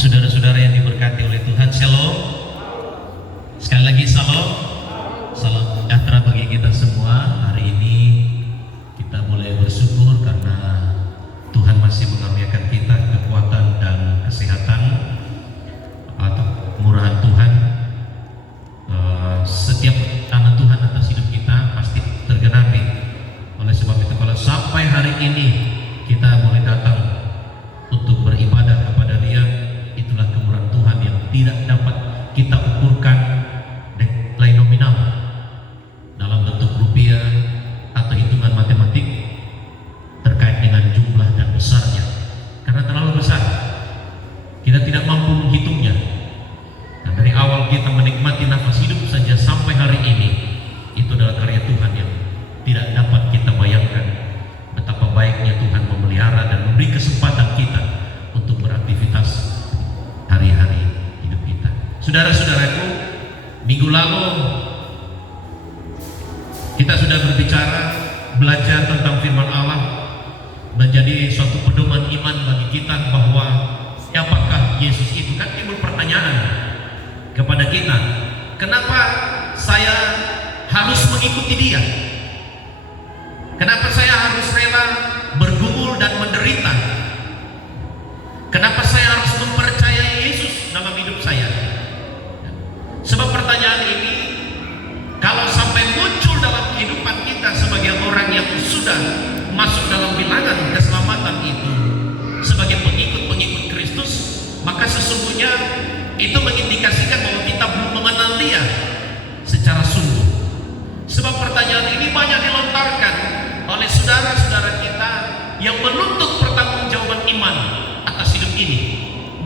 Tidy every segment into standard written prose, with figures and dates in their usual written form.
Saudara-saudara yang diberkati oleh Tuhan, Shalom. Sekali lagi Shalom. Salam sejahtera bagi kita semua. Hari ini kita boleh bersyukur karena Tuhan masih mengaruniakan kita kekuatan dan kesehatan. Atau kemurahan Tuhan, setiap tanah Tuhan atas hidup kita pasti tergenapi. Oleh sebab itu, kalau sampai hari ini kita boleh datang untuk beribadah kepada Dia, itulah kemurahan Tuhan yang tidak dapat kita ukurkan nilai nominal dalam bentuk rupiah atau hitungan matematik terkait dengan jumlah dan besarnya, karena terlalu besar. Kita tidak mampu menghitungnya. Dan dari awal kita menikmati nafas hidup saja sampai hari ini, itu adalah karya Tuhan yang tidak dapat kita bayangkan betapa baiknya Tuhan memelihara dan memberi kesempatan kita untuk beraktivitas hari-hari hidup kita. Saudara-saudaraku, minggu lalu kita sudah berbicara, belajar tentang firman Allah, menjadi suatu pedoman iman bagi kita bahwa siapakah Yesus itu. Kan timbul pertanyaan kepada kita, kenapa saya harus mengikuti Dia? Kenapa saya harus rela bergumul dan menderita? Kenapa saya harus mempercayai Yesus dalam hidup saya? Sebab pertanyaan ini kalau sampai muncul dalam kehidupan kita sebagai orang yang sudah masuk dalam bilangan keselamatan itu sebagai pengikut-pengikut Kristus, maka sesungguhnya itu mengindikasikan bahwa kita belum mengenal Dia secara sungguh. Sebab pertanyaan ini banyak dilontarkan oleh saudara-saudara kita yang menuntut pertanggungjawaban iman atas hidup ini.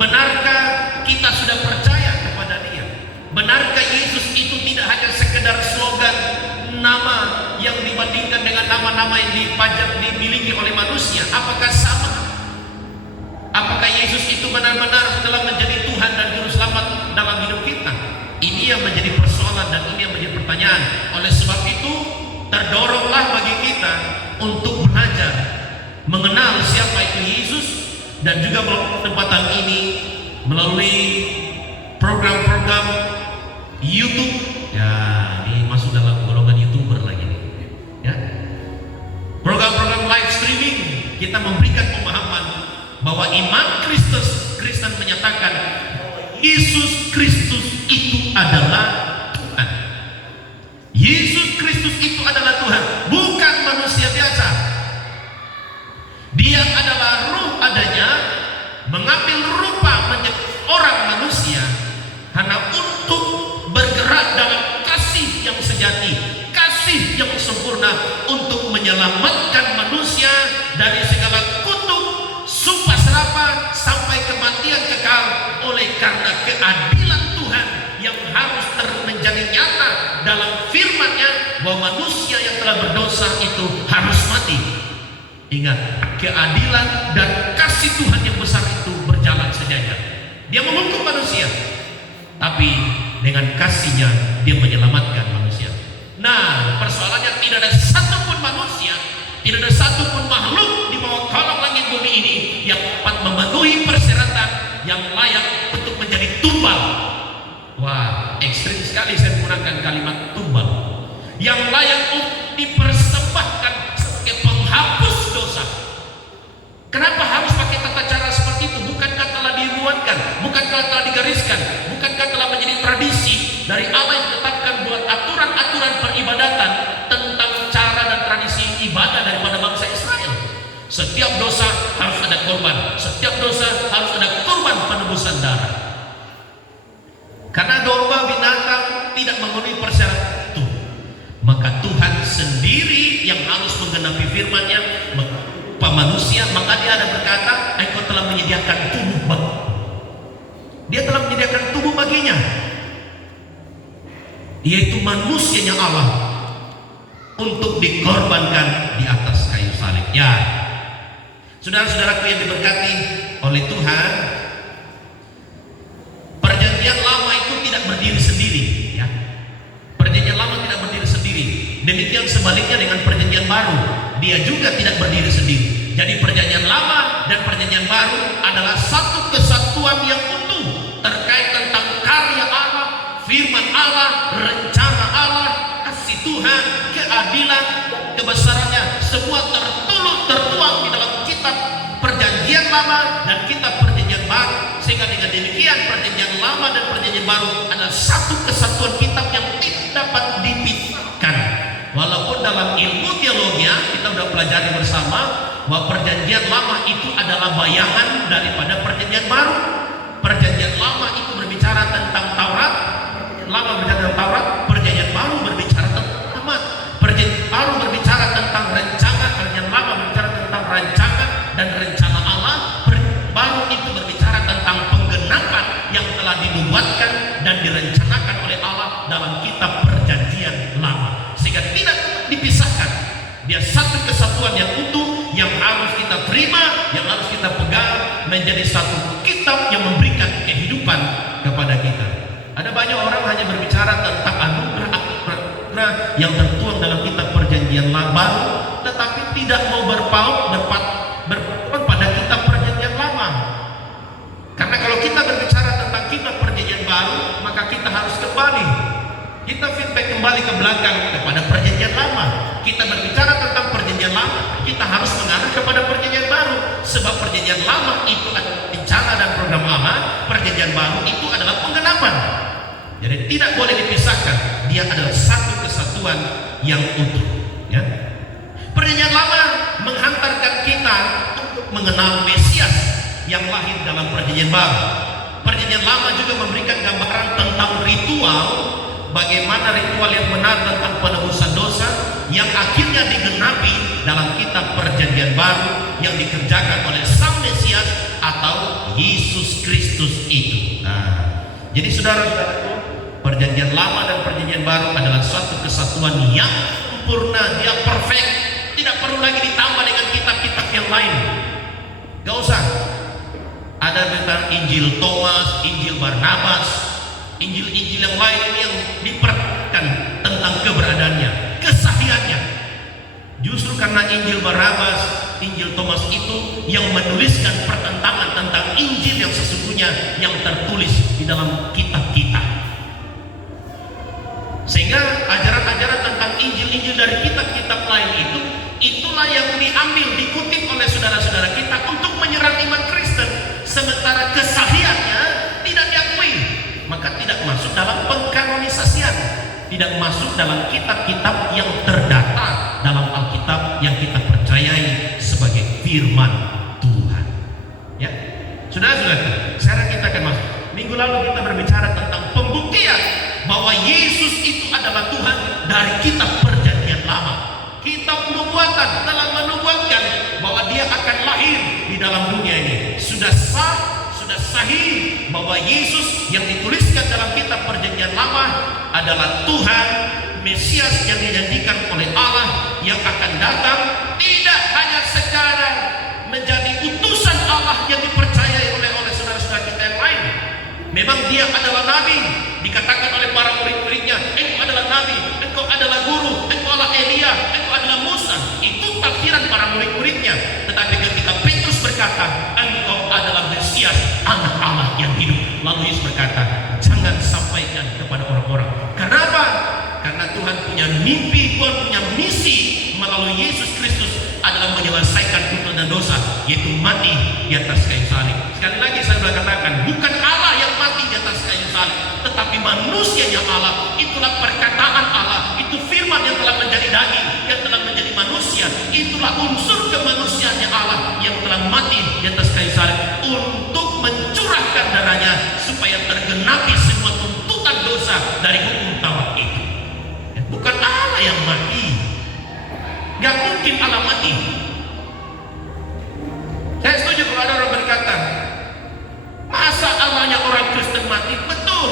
Benarkah kita sudah percaya kepada Dia? Benarkah Yesus itu tidak hanya sekedar slogan, nama yang dibandingkan dengan nama-nama yang dimiliki oleh manusia? Apakah sama? Apakah Yesus itu benar-benar telah menjadi Tuhan dan Juru Selamat dalam hidup kita? Ini yang menjadi persoalan dan ini yang menjadi pertanyaan. Oleh sebab itu, terdoronglah bagi kita untuk belajar mengenal siapa itu Yesus, dan juga melalui kesempatan ini melalui program-program YouTube. Ya, ini masuk dalam golongan YouTuber lagi, ya. Program-program live streaming kita memberikan pemahaman bahwa iman Kristen menyatakan Yesus Kristus itu adalah Tuhan. Yesus Kristus itu adalah Tuhan, bukan manusia biasa. Dia adalah ruh adanya, mengambil rupa menjadi orang manusia karena untuk bergerak dalam kasih yang sejati, kasih yang sempurna, untuk menyelamatkan manusia dari segala kutuk, sumpah serapah, sampai kematian kekal. Oleh karena keadilan Tuhan yang harus menjadi nyata dalam firman-Nya bahwa manusia yang telah berdosa itu harus mati. Ingat, keadilan dan kasih Tuhan yang besar itu berjalan sejajar. Dia menghukum manusia, tapi dengan kasih-Nya Dia menyelamatkan manusia. Nah, persoalannya tidak ada satupun manusia, tidak ada satupun makhluk di bawah kolong langit bumi ini yang dapat memenuhi persyaratan yang layak untuk menjadi tumbal. Wah, ekstrim sekali saya menggunakan kalimat tumbal. Yang layak untuk dipersembahkan sebagai penghapus dosa. Kenapa harus pakai tata cara seperti itu? Bukankah telah dibuatkan? Bukankah telah digariskan? Bukankah telah menjadi tradisi dari Allah yang tetapkan buat aturan-aturan peribadatan tentang cara dan tradisi ibadah daripada bangsa Israel? Setiap dosa harus ada korban, setiap dosa harus ada korban penebusan darah. Karena domba binatang tidak memenuhi persyaratan itu, maka Tuhan sendiri yang harus menggenapi firman-Nya berupa manusia. Maka Dia ada berkata, Engkau telah menyediakan tubuh bagi. Dia telah menyediakan tubuh baginya, yaitu manusianya Allah, untuk dikorbankan di atas kayu salib. Ya, saudara-saudaraku yang diberkati oleh Tuhan, perjanjian lama itu tidak berdiri sendiri, ya. Perjanjian lama tidak berdiri sendiri. Demikian sebaliknya dengan perjanjian baru, dia juga tidak berdiri sendiri. Jadi perjanjian lama dan perjanjian baru adalah satu kesatuan yang utuh. terkait tentang karya Allah, firman Allah, rencana Allah, kasih Tuhan, keadilan, kebesarannya, semua tertuang di dalam kitab Perjanjian Lama dan kitab Perjanjian Baru. Sehingga dengan demikian Perjanjian Lama dan Perjanjian Baru adalah satu kesatuan kitab yang tidak dapat dipisahkan. Walaupun dalam ilmu teologi kita sudah pelajari bersama bahwa Perjanjian Lama itu adalah bayangan daripada Perjanjian Baru. Perjanjian Lama itu berbicara tentang Taurat, berbicara tentang Taurat, Perjanjian Baru berbicara tentang Muhammad. Perjanjian Baru berbicara tentang rencana, Perjanjian Lama berbicara tentang rancangan dan rencana Allah. Perjanjian Baru itu berbicara tentang penggenapan yang telah dinubuatkan dan direncanakan oleh Allah dalam kitab Perjanjian Lama. Sehingga tidak dipisahkan. Dia satu kesatuan yang utuh yang harus kita terima, yang harus kita pegang, menjadi satu kitab yang memberikan kehidupan kepada kita. Ada banyak orang hanya berbicara tentang anugerah yang tertuang dalam kitab Perjanjian Baru, tetapi tidak mau berpaut pada kitab Perjanjian Lama. Karena kalau kita berbicara tentang kitab Perjanjian Baru, maka kita harus kembali. Kita feedback kembali ke belakang kepada Perjanjian Lama. Kita berbicara tentang Perjanjian Lama, kita harus mengarah kepada Perjanjian Baru. Sebab Perjanjian Lama itu adalah rencana dan program Allah, Perjanjian Baru itu adalah penggenapan. Jadi tidak boleh dipisahkan. Dia adalah satu kesatuan yang utuh. Ya. Perjanjian Lama menghantarkan kita untuk mengenal Mesias yang lahir dalam Perjanjian Baru. Perjanjian Lama juga memberikan gambaran tentang ritual, bagaimana ritual yang benar tentang penebusan dosa yang akhirnya digenapi dalam kitab Perjanjian Baru yang dikerjakan oleh Sang Mesias atau Yesus Kristus itu. Nah, jadi saudara-saudaraku, Perjanjian Lama dan Perjanjian Baru adalah suatu kesatuan yang sempurna, dia perfect, tidak perlu lagi ditambah dengan kitab-kitab yang lain. Gak usah ada tentang Injil Thomas, Injil Barnabas, Injil-Injil yang lain yang diperhatikan tentang keberadaannya, kesahihannya. Justru karena Injil Barnabas, Injil Thomas itu yang menuliskan pertentangan tentang Injil yang sesungguhnya yang tertulis di dalam kitab kita. Sehingga ajaran-ajaran tentang Injil-Injil dari kitab-kitab lain itu, itulah yang diambil, dikutip oleh saudara-saudara kita untuk menyerang iman Kristen. Sementara kesahihannya tidak diakui, maka tidak masuk dalam pengkanonisasian, tidak masuk dalam kitab-kitab yang terdata dalam Alkitab yang kita percayai sebagai firman Tuhan. Ya, saudara-saudara, sekarang kita akan masuk. Minggu lalu kita berbicara tentang pembuktian bahwa Yesus itu adalah Tuhan dari kitab Perjanjian Lama. Kitab nubuatan telah menubuatkan bahwa dia akan lahir di dalam dunia ini. Sudah sah, sudah sahih bahwa Yesus yang dituliskan dalam kitab Perjanjian Lama adalah Tuhan Mesias yang dijanjikan oleh Allah yang akan datang, tidak hanya secara menjadi utusan Allah yang dipercayai oleh saudara-saudara kita yang lain. Memang dia adalah nabi, dikatakan oleh para murid-muridnya, engkau adalah nabi, engkau adalah guru, engkau adalah Elia, engkau adalah Musa. Itu tafsiran para murid-muridnya. Tetapi ketika Petrus berkata, engkau adalah Mesias, anak Allah yang hidup, lalu Yesus berkata, jangan sampaikan kepada orang-orang. Kenapa? Karena Tuhan punya mimpi, Tuhan punya misi melalui Yesus Kristus adalah menyelesaikan tuntutan dosa, yaitu mati di atas kayu salib. Sekali lagi saya katakan, bukan Allah yang mati di atas kayu salib, tetapi manusianya Allah. Itulah perkataan Allah, itu firman yang telah menjadi daging, yang telah menjadi manusia. Itulah unsur kemanusiaannya Allah yang telah mati di atas kayu salib untuk mencurahkan darahnya supaya tergenapi semua tuntutan dosa dari hukum Taurat itu. Bukan Allah yang mati. Gak mungkin Allah mati. Saya setuju kalau ada orang berkata, masa Allahnya orang Kristen mati? Betul.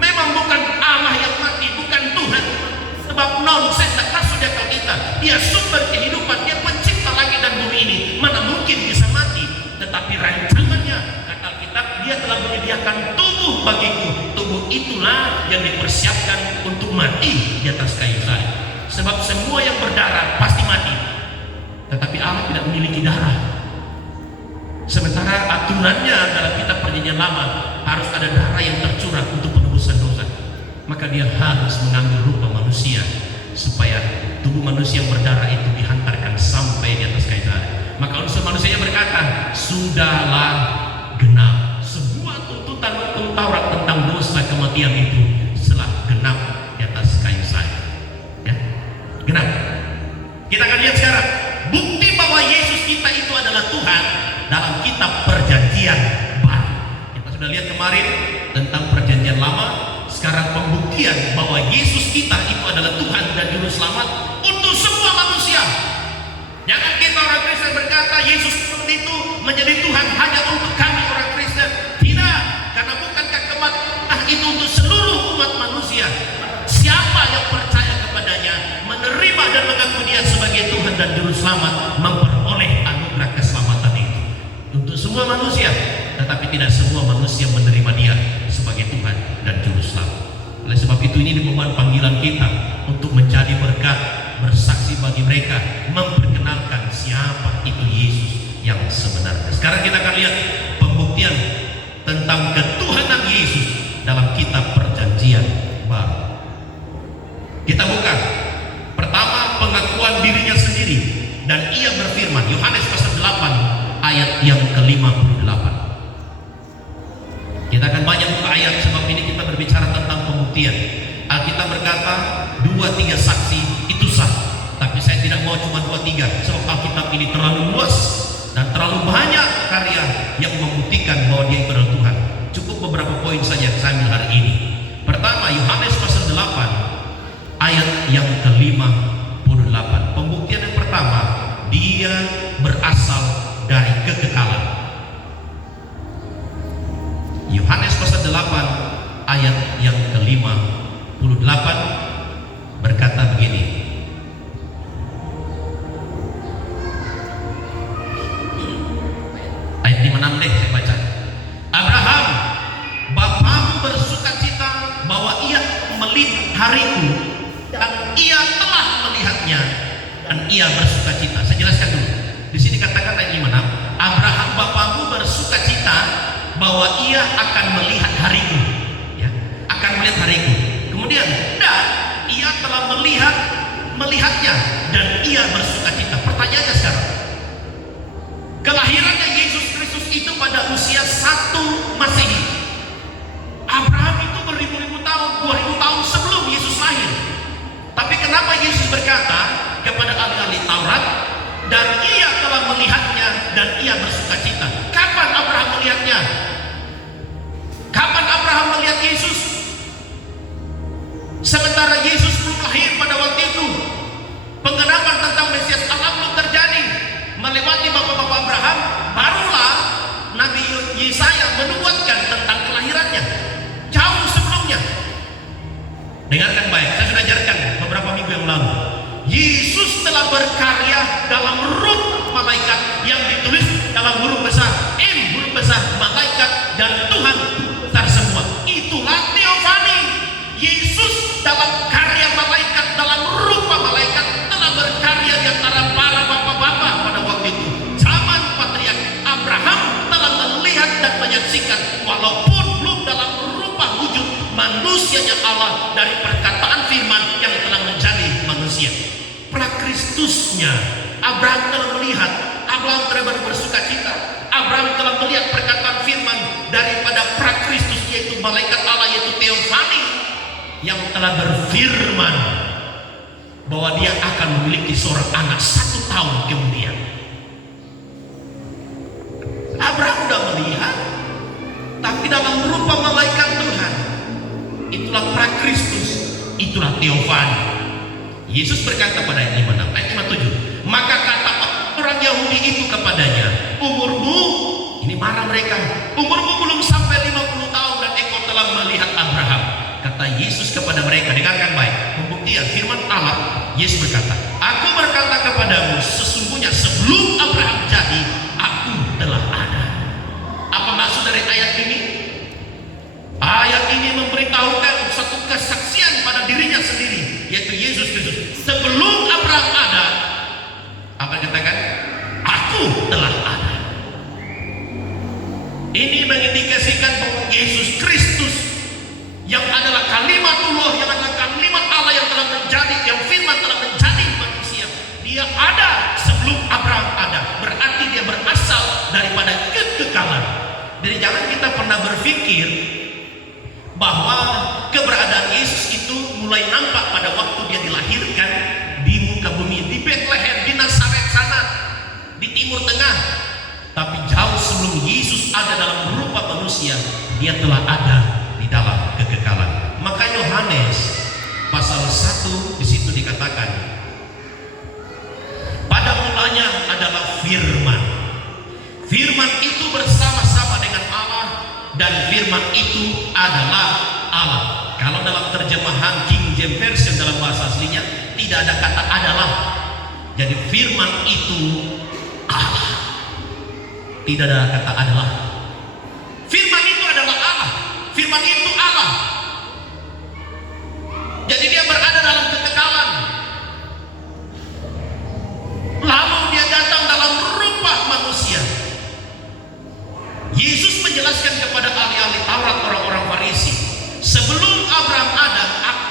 Memang bukan Allah yang mati, bukan Tuhan. Sebab nonsense tak masuk di akal kita. Dia sumber kehidupan, dia pencipta langit dan bumi ini. Mana mungkin bisa mati? Tetapi rancangannya, kata Alkitab, dia telah menyediakan tubuh bagiku. Tubuh itulah yang dipersiapkan untuk mati di atas kayu salib. Sebab semua yang berdarah pasti mati. Tetapi Allah tidak memiliki darah. Sementara aturannya dalam kitab perjanjian lama harus ada darah yang tercurah untuk penebusan dosa. Maka dia harus mengambil rupa manusia supaya tubuh manusia yang berdarah itu dihantarkan sampai di atas kayu salib. Maka unsur manusianya berkata, sudahlah genap. Semua tuntutan hukum Taurat tentang dosa kematian itu telah genap di atas kayu salib. Ya, genap. Kita akan lihat sekarang bukti bahwa Yesus kita itu adalah Tuhan dalam kitab perjanjian baru. Kita sudah lihat kemarin tentang perjanjian lama. Sekarang pembuktian bahwa Yesus kita itu adalah Tuhan dan Juru Selamat untuk semua manusia. Jangan kita orang Kristen berkata Yesus itu menjadi Tuhan hanya untuk kami orang Kristen. Tidak, karena bukankah kematian itu untuk seluruh umat manusia. Siapa yang percaya kepadanya, menerima dan mengaku dia sebagai Tuhan dan Juru Selamat, memperoleh anugerah keselamatan itu untuk semua manusia. Tetapi tidak semua manusia menerima dia sebagai Tuhan dan Juru Selamat. Oleh sebab itu ini beban panggilan kita untuk menjadi berkat, bersaksi bagi mereka, memperkenalkan siapa itu Yesus yang sebenarnya. Sekarang kita akan lihat pembuktian tentang ketuhanan Yesus dalam kitab perjanjian baru. Kita buka pertama pengakuan dirinya sendiri, dan ia berfirman, Yohanes pasal 8 ayat yang ke-58. Kita akan banyak buka ayat sebab ini kita berbicara tentang pembuktian. Alkitab berkata 2-3 saksi itu sah, tapi saya tidak mau cuma 2-3 sebab Alkitab ini terlalu luas dan terlalu banyak karya yang membuktikan bahwa dia itu adalah Tuhan. Cukup beberapa poin saja yang saya ambil hari ini. Pertama, Yohanes pasal 8 ayat yang ke-58. Pembuktian yang pertama, dia berasal dari kekekalan. Yohanes pasal 8 ayat yang ke-58 berkata begini. Ayat 56 deh saya baca. Abraham bapamu bersukacita bahwa ia melihat hariku, dan ia telah melihatnya dan ia bersukacita. Saya jelaskan dulu. Di sini katakan ayat 56, Abraham bapamu bersukacita bahwa ia akan melihat hariku, ya, akan melihat hariku. Kemudian, dan ia telah melihatnya dan ia bersukacita. Pertanyaannya sekarang, kelahirannya Yesus Kristus itu pada usia 1 Masehi. Abraham itu beribu-ribu tahun, 2000 tahun sebelum Yesus lahir. Tapi kenapa Yesus berkata kepada ahli-ahli Taurat, dan ia telah melihatnya dan ia bersukacita? Kapan Abraham melihatnya? Kapan Abraham melihat Yesus? Sementara Yesus belum lahir pada waktu itu. Penggenapan tentang Mesias Allah belum terjadi. Melewati bapak-bapak Abraham, barulah Nabi Yesaya menubuatkan tentang kelahirannya. Jauh sebelumnya. Dengarkan baik, saya sudah ajarkan beberapa minggu yang lalu. Yesus telah berkarya dalam ruh malaikat yang ditulis dalam huruf besar M, huruf besar malaikat dan Tuhan besar semua. Itulah teofani. Yesus dalam karya malaikat, dalam rupa malaikat telah berkarya di antara para bapak-bapak pada waktu itu. Zaman Patriark Abraham telah melihat dan menyaksikan, walaupun belum dalam rupa wujud manusianya Allah dari perkataan firman yang telah menjadi manusia. Prakristusnya Abraham telah melihat, Abraham telah bersukacita. Abraham telah melihat perkataan firman daripada prakristus, yaitu malaikat Allah, yaitu teofani, yang telah berfirman bahwa dia akan memiliki seorang anak 1 tahun kemudian. Abraham sudah melihat, tapi dalam rupa malaikat Tuhan. Itulah prakristus, itulah teofani. Yesus berkata pada ayat 56, ayat 57, maka kata orang Yahudi itu kepadanya, umurmu, ini marah mereka, umurmu belum sampai 50 tahun dan engkau telah melihat Abraham. Kata Yesus kepada mereka, dengarkan baik, pembuktian firman Allah. Yesus berkata, aku berkata kepadamu, sesungguhnya sebelum Abraham jadi, aku telah ada. Apa maksud dari ayat ini? Ayat ini memberitahukan satu kesaksian pada dirinya sendiri, yaitu Yesus Kristus. Sebelum Abraham ada, apa dikatakan? Aku telah ada. jangan kita pernah berpikir bahwa keberadaan Yesus itu mulai nampak pada waktu dia dilahirkan di muka bumi, di Bethlehem, di Nazaret sana, di Timur Tengah. Tapi jauh sebelum Yesus ada dalam rupa manusia, dia telah ada di dalam kekekalan. Maka Yohanes pasal 1 di situ dikatakan, pada mulanya adalah firman. Firman itu bersama-sama dengan Allah, dan firman itu adalah Allah. Kalau dalam terjemahan King James Version dalam bahasa aslinya tidak ada kata adalah. Jadi firman itu Allah. Tidak ada kata adalah. Firman itu adalah Allah. Firman itu Allah. Jadi dia berada dalam kekekalan. Lalu dia datang dalam rupa manusia. Yesus menjelaskan kepada ahli-ahli Taurat, orang-orang Farisi, sebelum Abraham ada, aku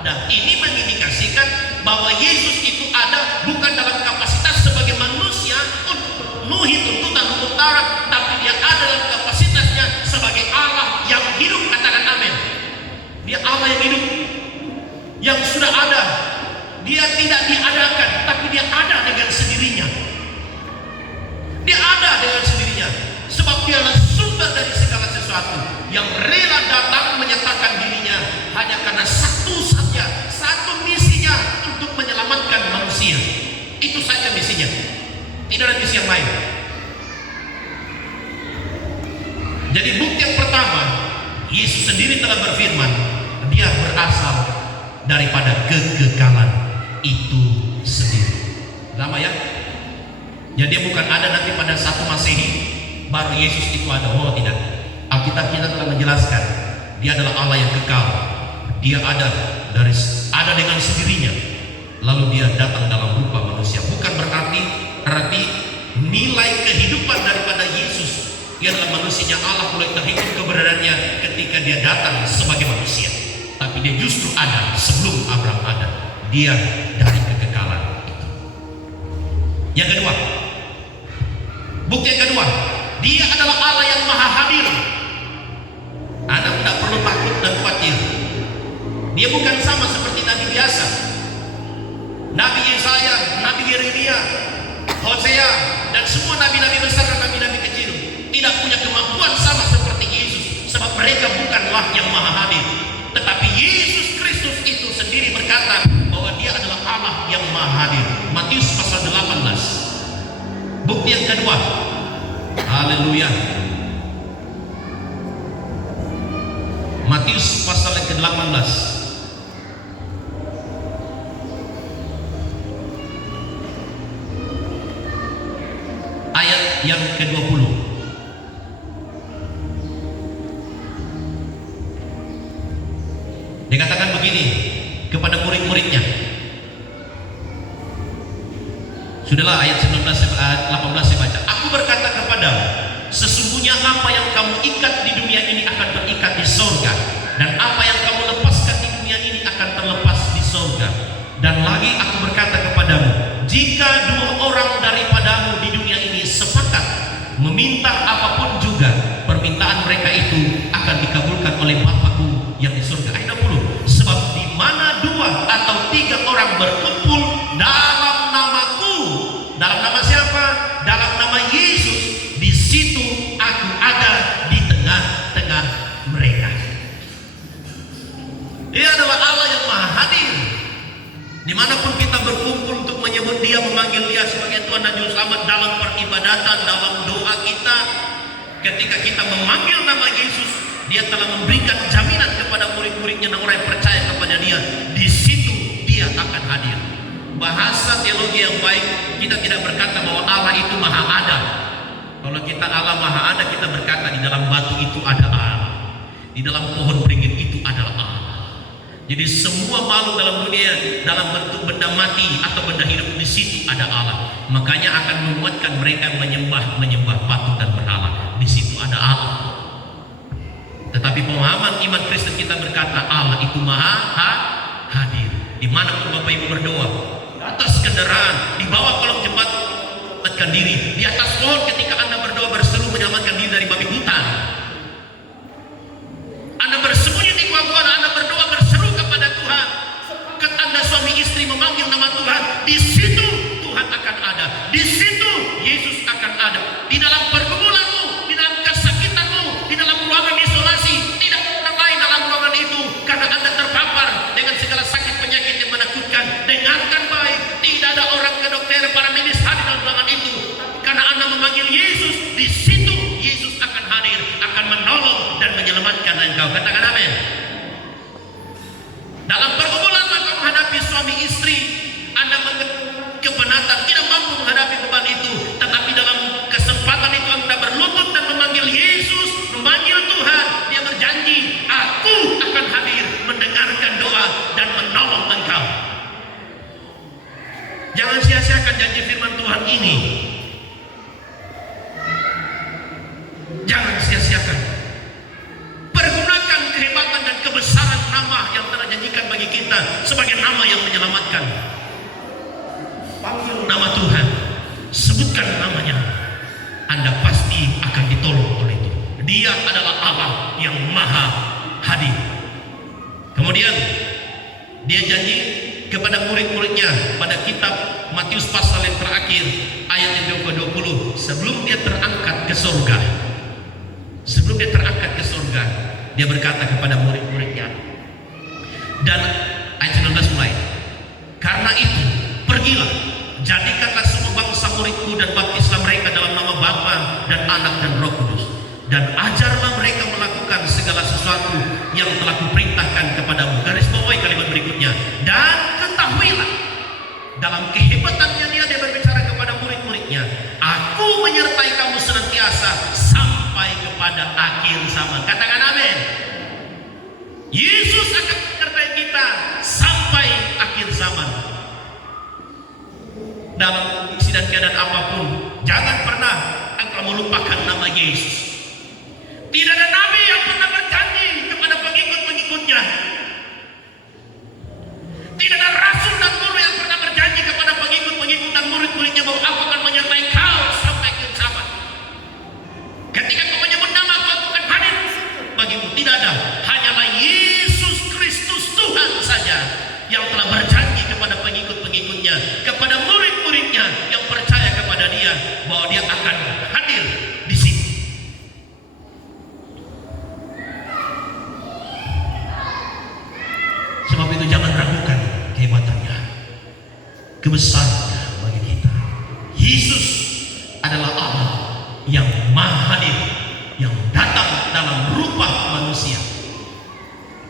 ada. Ini mengindikasikan bahwa Yesus itu ada bukan dalam kapasitas sebagai manusia untuk memenuhi tuntutan hukum Taurat, tapi dia ada dalam kapasitasnya sebagai Allah yang hidup. Katakan amin. Dia Allah yang hidup, yang sudah ada. Dia tidak diadakan, tapi dia ada dengan sendirinya. Dia ada dengan sendirinya, sebab dialah sumber dari segala sesuatu, yang rela datang menyatakan dirinya hanya karena satu saja, satu misinya, untuk menyelamatkan manusia. Itu saja misinya, tidak ada misi yang lain. Jadi bukti yang pertama, Yesus sendiri telah berfirman, dia berasal daripada kekekalan itu sendiri. Lama ya? Jadi dia bukan ada nanti pada satu Masehi baru Yesus itu ada. Oh tidak. Alkitab kita telah menjelaskan, dia adalah Allah yang kekal. Dia ada dengan sendirinya. Lalu dia datang dalam rupa manusia. Bukan berarti nilai kehidupan daripada Yesus, dia adalah manusianya Allah, mulai terhitung keberadaannya ketika dia datang sebagai manusia. Tapi dia justru ada sebelum Abraham ada. Dia dari kekekalan itu. Yang kedua, bukti yang kedua, dia adalah Allah yang maha hadir. Anda tidak perlu takut dan khawatir. Dia bukan sama seperti nabi biasa. Nabi Yesaya, Nabi Yeremia, Hosea, dan semua nabi-nabi besar dan nabi-nabi kecil tidak punya kemampuan sama seperti Yesus, sebab mereka bukanlah yang maha hadir. Tetapi Yesus Kristus itu sendiri berkata bahwa dia adalah Allah yang maha hadir. Matius pasal 18. Bukti yang kedua, haleluya, Matius pasal yang ke-18 ayat yang ke-20. Dikatakan begini kepada murid-muridnya. Sudahlah, ayat 18 saya baca. Aku berkata kepadamu, sesungguhnya apa yang kamu ikat di dunia ini akan terikat di sorga, dan apa yang kamu lepaskan di dunia ini akan terlepas di sorga. Dan lagi aku berkata kepadamu, jika dua orang daripadamu di dunia ini sepakat meminta apapun juga, permintaan mereka itu akan dikabulkan oleh Bapakku yang di surga. Ayat 20. Sebab di mana dua atau tiga orang berkumpul dalam namaku, dalam nama siapa? Dalam nama Yesus, di situ aku ada di tengah-tengah mereka. Dia adalah Allah yang maha hadir. Dimanapun kita berkumpul untuk menyebut dia, memanggil dia sebagai Tuhan dan Juru Selamat, dalam peribadatan, dalam doa kita, ketika kita memanggil nama Yesus, dia telah memberikan jaminan kepada murid-muridnya dan orang yang percaya kepada dia. Di situ dia akan hadir. Bahasa teologi yang baik, kita tidak berkata bahwa Allah itu maha ada. Kalau kita Allah maha ada, kita berkata di dalam batu itu ada Allah, di dalam pohon beringin itu adalah Allah. Jadi semua makhluk dalam dunia dalam bentuk benda mati atau benda hidup, di situ ada Allah. Makanya akan menguatkan mereka menyembah patung dan berhala. Di situ ada Allah. Tetapi pemahaman iman Kristen kita berkata Allah itu maha hadir. Dimanapun Bapak Ibu berdoa, di atas kendaraan, di bawah kolong jembatan, menyelamatkan diri, di atas pohon ketika Anda berdoa berseru menyelamatkan diri dari babi hutan. ada. Di situ Yesus akan ada. Di dalam pergumulanmu, di dalam kesakitanmu, di dalam ruangan isolasi, tidak ada orang lain dalam ruangan itu. Karena Anda terpapar dengan segala sakit penyakit yang menakutkan. Dengarkan baik, tidak ada orang ke dokter, para medis hadir dalam ruangan itu. Karena Anda memanggil Yesus, di situ Yesus akan hadir, akan menolong dan menyelamatkan engkau. Katakan amin. Dalam pergumulan maka menghadapi suami istri, Anda kepenatan tidak mampu menghadapi beban itu, tetapi dalam kesempatan itu Anda berlutut dan memanggil Yesus, memanggil Tuhan. Dia berjanji, aku akan hadir mendengarkan doa dan menolong engkau. Jangan sia-siakan janji firman Tuhan ini. Jangan sia-siakan. Pergunakan kehebatan dan kebesaran nama yang telah janjikan bagi kita sebagai nama yang menyelamatkan. Panggil nama Tuhan, sebutkan namanya, Anda pasti akan ditolong oleh itu. Dia adalah Allah yang maha hadir. Kemudian dia janji kepada murid-muridnya pada kitab Matius pasal yang terakhir ayat yang ke-20, sebelum dia terangkat ke surga. Sebelum dia terangkat ke surga, dia berkata kepada murid-muridnya, dan ayat 19 mulai, karena itu pergilah, jadikanlah semua bangsa muridku dan baptislah mereka dalam nama Bapa dan Anak dan Roh Kudus, dan ajarlah mereka melakukan segala sesuatu yang telah kuperintahkan kepadamu. Garis bawahi kalimat berikutnya, dan ketahuilah, dalam kehebatannya dia berbicara kepada murid-muridnya, aku menyertai kamu senantiasa sampai kepada akhir zaman. Katakan amin. Yesus akan menyertai kita sampai akhir zaman. Dalam kondisi dan keadaan apapun, jangan pernah engkau melupakan nama Yesus. Tidak ada nabi yang pernah berjanji kepada pengikut-pengikutnya. Tidak ada rasul dan guru yang pernah berjanji kepada pengikut-pengikut dan murid-muridnya bahwa aku akan menyertai kau sampai akhir zaman. Ketika kau menyebut nama aku akan hadir bagimu. Tidak ada. Hanyalah Yesus Kristus Tuhan saja yang telah berjanji kepada pengikut-pengikutnya, kepada murid-muridnya yang percaya kepada dia, bahwa dia akan hadir di sini. Sebab itu jangan ragukan kehebatannya, kebesarannya bagi kita. Yesus adalah Allah yang maha hadir, yang datang dalam rupa manusia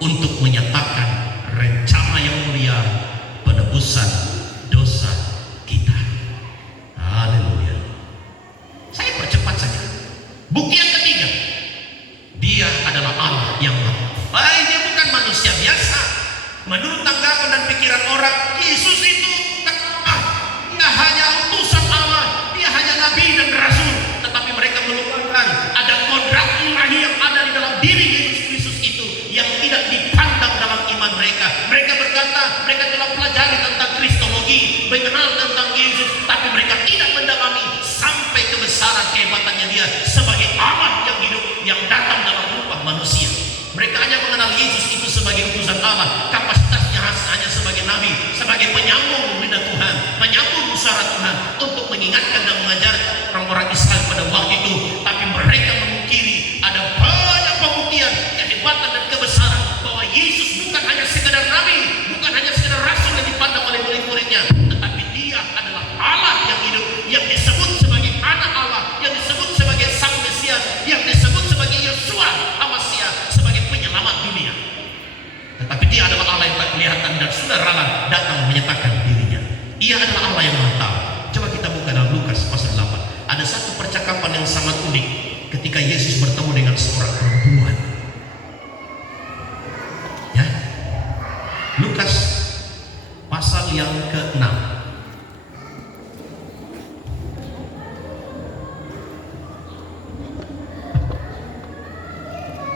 untuk menyatakan rencana yang mulia penebusan dosa kita. Haleluya. Saya percepat saja. Bukti yang ketiga, dia adalah Allah yang baik. Dia bukan manusia biasa. Menurut tanggapan dan pikiran orang, Yesus itu dia hanya utusan Allah, dia hanya nabi dan rasul. Tetapi mereka melupakan ada kodrat ilahi yang ada di dalam diri Yesus Kristus itu yang tidak dipandang dalam iman mereka. Mereka berkata mereka telah pelajari tentang kristologi, mengenal tentang Yesus, tapi mereka tidak mendalami sampai kebesaran kehebatannya dia sebagai Allah yang hidup, yang datang dalam rupa manusia. Mereka hanya mengenal Yesus itu sebagai utusan Allah, kapasitasnya hanya sebagai nabi, sebagai penyambung lidah Tuhan, penyambung suara Tuhan untuk mengingatkan dan mengajar orang-orang Israel pada waktu itu. Tapi mereka memungkiri ada banyak pembuktian kehebatan dan kebesaran bahwa Yesus bukan hanya sekedar nabi, bukan hanya sekedar rasul yang dipandang oleh murid-muridnya, tetapi dia adalah Allah yang hidup, yang disebut sebagai anak Allah, yang disebut sebagai sang Mesias, yang disebut sebagai Yeshua HaMashiach, sebagai penyelamat dunia. Tetapi dia adalah Allah yang tak kelihatan dan sudah rela datang menyatakan dirinya. Ia adalah Allah yang maha tahu. Coba kita buka dalam Lukas pasal 8. Ada satu percakapan yang sangat unik ketika Yesus bertemu dengan seorang perempuan. Ya, Lukas pasal yang ke-6.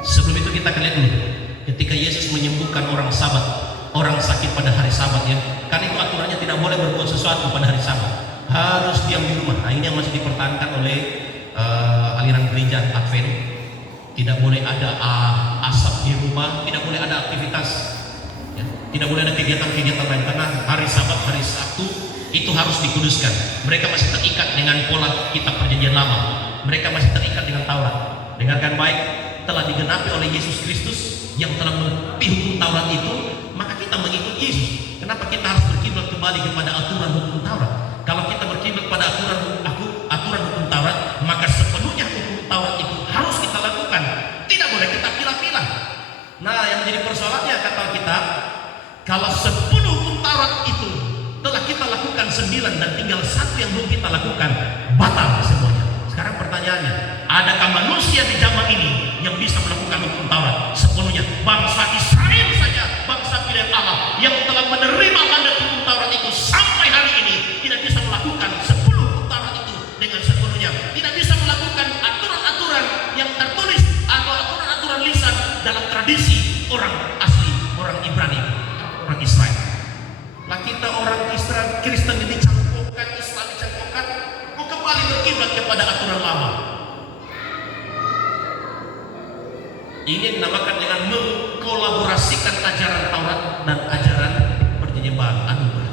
Sebelum itu kita akan lihat dulu ketika Yesus menyembuhkan orang Sabat, orang sakit pada hari Sabat, ya. Karena itu aturannya tidak boleh berbuat sesuatu pada hari Sabat, harus diam di rumah. Nah, ini yang masih dipertahankan oleh aliran gereja Advent. Tidak boleh ada asap di rumah, tidak boleh ada aktivitas, ya. Tidak boleh ada kegiatan-kegiatan lain, karena hari Sabat, hari Sabtu itu harus dikuduskan. Mereka masih terikat dengan pola kitab perjanjian lama. Mereka masih terikat dengan Taurat. Dengarkan baik, telah digenapi oleh Yesus Kristus yang telah menepi hukum Taurat itu, maka kita mengikut Yesus. Kenapa kita harus berkiblat kembali kepada aturan hukum Taurat? Kalau kita berkiblat pada aturan hukum Taurat, maka sepenuhnya hukum Taurat itu harus kita lakukan. Tidak boleh kita pilah-pilah. Nah, yang menjadi persoalannya kata kita, kalau 10 hukum Taurat itu telah kita lakukan 9 dan tinggal 1 yang belum kita lakukan, batal semuanya. Sekarang pertanyaannya, adakah manusia di zaman ini yang bisa melakukan hukum Taurat sepenuhnya? Bangsa Israel saja, bangsa pilihan Allah yang telah menerima mandat hukum Taurat itu sampai hari ini tidak bisa melakukan 10 hukum Taurat itu dengan sepenuhnya. Tidak bisa melakukan aturan-aturan yang tertulis atau aturan-aturan lisan dalam tradisi orang asli, orang Ibrani, orang Israel. Lah kita orang Israel, Kristen ini campukan, Islam dicampukan, mau kembali berkiblat kepada aturan lama. Ini dinamakan dengan mengkolaborasikan ajaran Taurat dan ajaran perjanjian baru. Anugerah.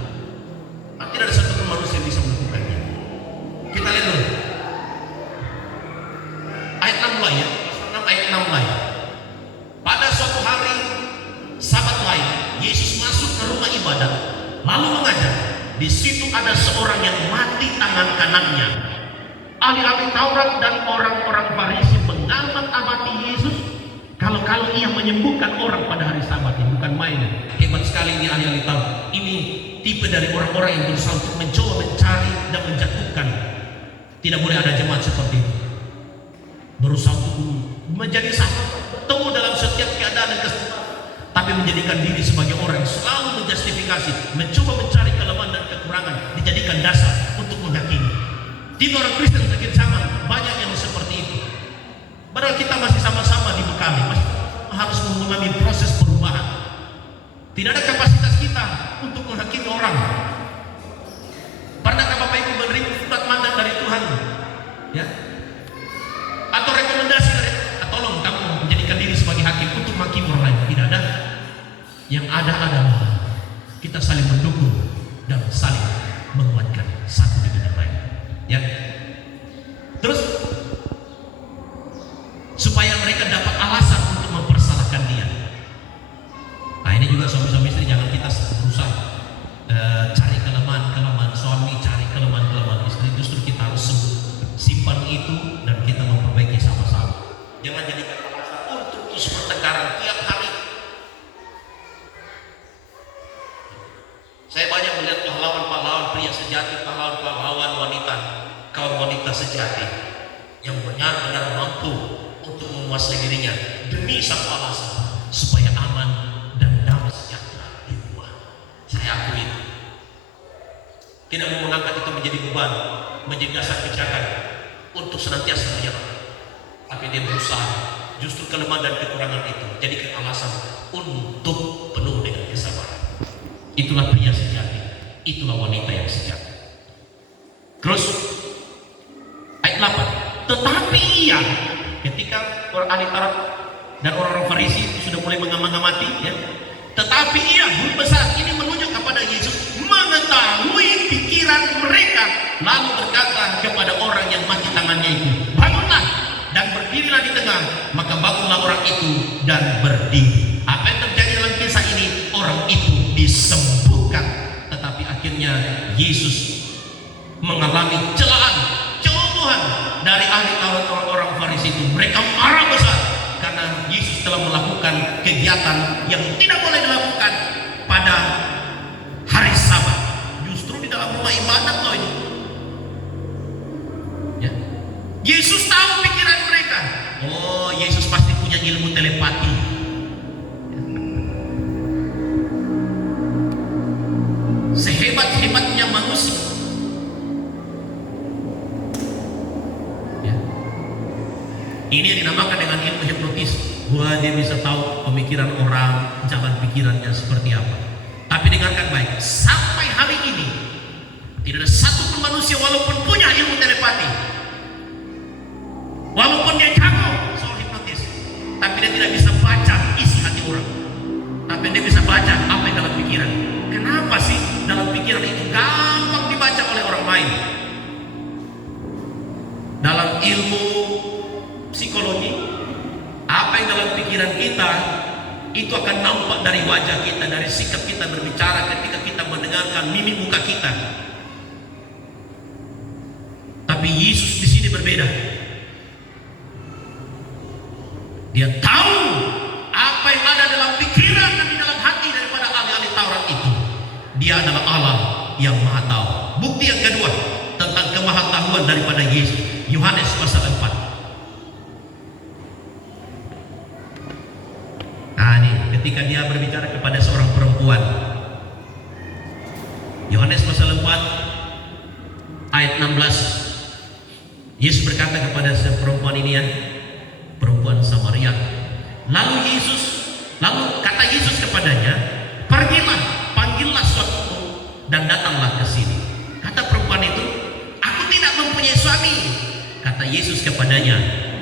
Tidak ada satu manusia yang bisa melakukannya. Kita lihat dulu. Ayat 6 mulai ya. Ayat 6 mulai. Pada suatu hari Sabat lain, Yesus masuk ke rumah ibadat lalu mengajar. Di situ ada seorang yang mati tangan kanannya. Ahli-ahli Taurat dan orang-orang Farisi mengamati Yesus. Kalau ia menyembuhkan orang pada hari Sabat, bukan main. Hebat sekali ini ahli-ahli Taurat. Ini tipe dari orang-orang yang berusaha untuk mencoba mencari dan menjatuhkan. Tidak boleh ada jemaat seperti itu. Berusaha untuk menjadi sahabat, bertemu dalam setiap keadaan dan kesempatan, tapi menjadikan diri sebagai orang yang selalu menjustifikasi, mencoba mencari kelemahan dan kekurangan, dijadikan dasar untuk menghakimi. Di orang Kristen makin zaman banyak yang seperti itu. Padahal kita masih sama-sama dibekali, masih harus mengalami proses perubahan. Tidak ada kapasitas kita untuk menghakimi orang. Pernahkah Bapak Ibu menerima surat mandat dari Tuhan? Ya? Atau rekomendasi dari, tolong kamu menjadikan diri sebagai hakim untuk menghakimi orang lain? Tidak ada. Yang ada adalah kita saling mendukung dan saling menguatkan satu dengan yang lain. Ya. Terus supaya mereka dapat alasan untuk mempersalahkan dia. Nah ini juga suami-suami istri, jangan kita berusaha cari kelemahan suami, cari kelemahan istri. Justru kita harus simpan itu dan kita memperbaiki sama-sama. Jangan jadikan alasan untuk terus pertengkaran tiap hari. Saya banyak melihat pahlawan-pahlawan pria sejati, pahlawan-pahlawan wanita, kaum wanita sejati yang benar-benar mampu untuk menguasai dirinya demi satu alasan, supaya aman dan damai sejahtera di rumah. Saya akui itu. Tidak mau mengangkat itu menjadi beban, menjadi dasar pijakan untuk senantiasa menyerang. Tapi dia berusaha justru kelemahan dan kekurangan itu jadikan alasan untuk penuh dengan kesabaran. Itulah pria sejati, itulah wanita yang sejati. Terus ayat 8. Tetapi ia, ketika orang ahli Taurat dan orang-orang Farisi sudah mulai mengamati, ya. Tetapi ia, guru besar ini menunjuk kepada Yesus, mengetahui pikiran mereka, lalu berkata kepada orang yang mati tangannya itu, bangunlah dan berdirilah di tengah. Maka bangunlah orang itu dan berdiri. Apa yang terjadi dalam kisah ini? Orang itu disembuhkan. Tetapi akhirnya Yesus mengalami celaan, cerobohan dari ahli Taurat orang-orang Farisi itu. Mereka marah besar karena Yesus telah melakukan kegiatan yang tidak boleh dilakukan pada hari Sabat. Justru di dalam rumah ibadat loh ini. Ya. Yesus tahu pikiran mereka. Oh, Yesus pasti punya ilmu telepati. Sehebat-hebatnya manusia. Ya. Ini yang dinamakan dengan ilmu hipnotis. Wah, dia bisa tahu pemikiran orang, jalan pikirannya seperti apa. Tapi dengarkan baik, sampai hari ini tidak ada satu pun manusia walaupun punya ilmu telepati, walaupun dia jago soal hipnotis, tapi dia tidak bisa baca isi hati orang. Tapi dia bisa baca apa yang dalam pikiran. Kenapa sih dalam pikiran itu gampang ilmu psikologi, apa yang dalam pikiran kita itu akan nampak dari wajah kita, dari sikap kita berbicara ketika kita mendengarkan mimik muka kita. Tapi Yesus di sini berbeda. Dia tahu apa yang ada dalam pikiran dan di dalam hati daripada ahli-ahli Taurat itu. Dia adalah Allah yang Maha Tahu. Bukti yang kedua tentang kemahatauan daripada Yesus, Yohanes pasal 4. Nah, ini ketika dia berbicara kepada seorang perempuan. Yohanes pasal 4 ayat 16. Yesus berkata kepada perempuan ini, ya, perempuan Samaria. Lalu kata Yesus kepadanya, pergilah, panggillah suamimu dan datanglah ke sini. Kata perempuan itu, aku tidak mempunyai suami. Kata Yesus kepadanya,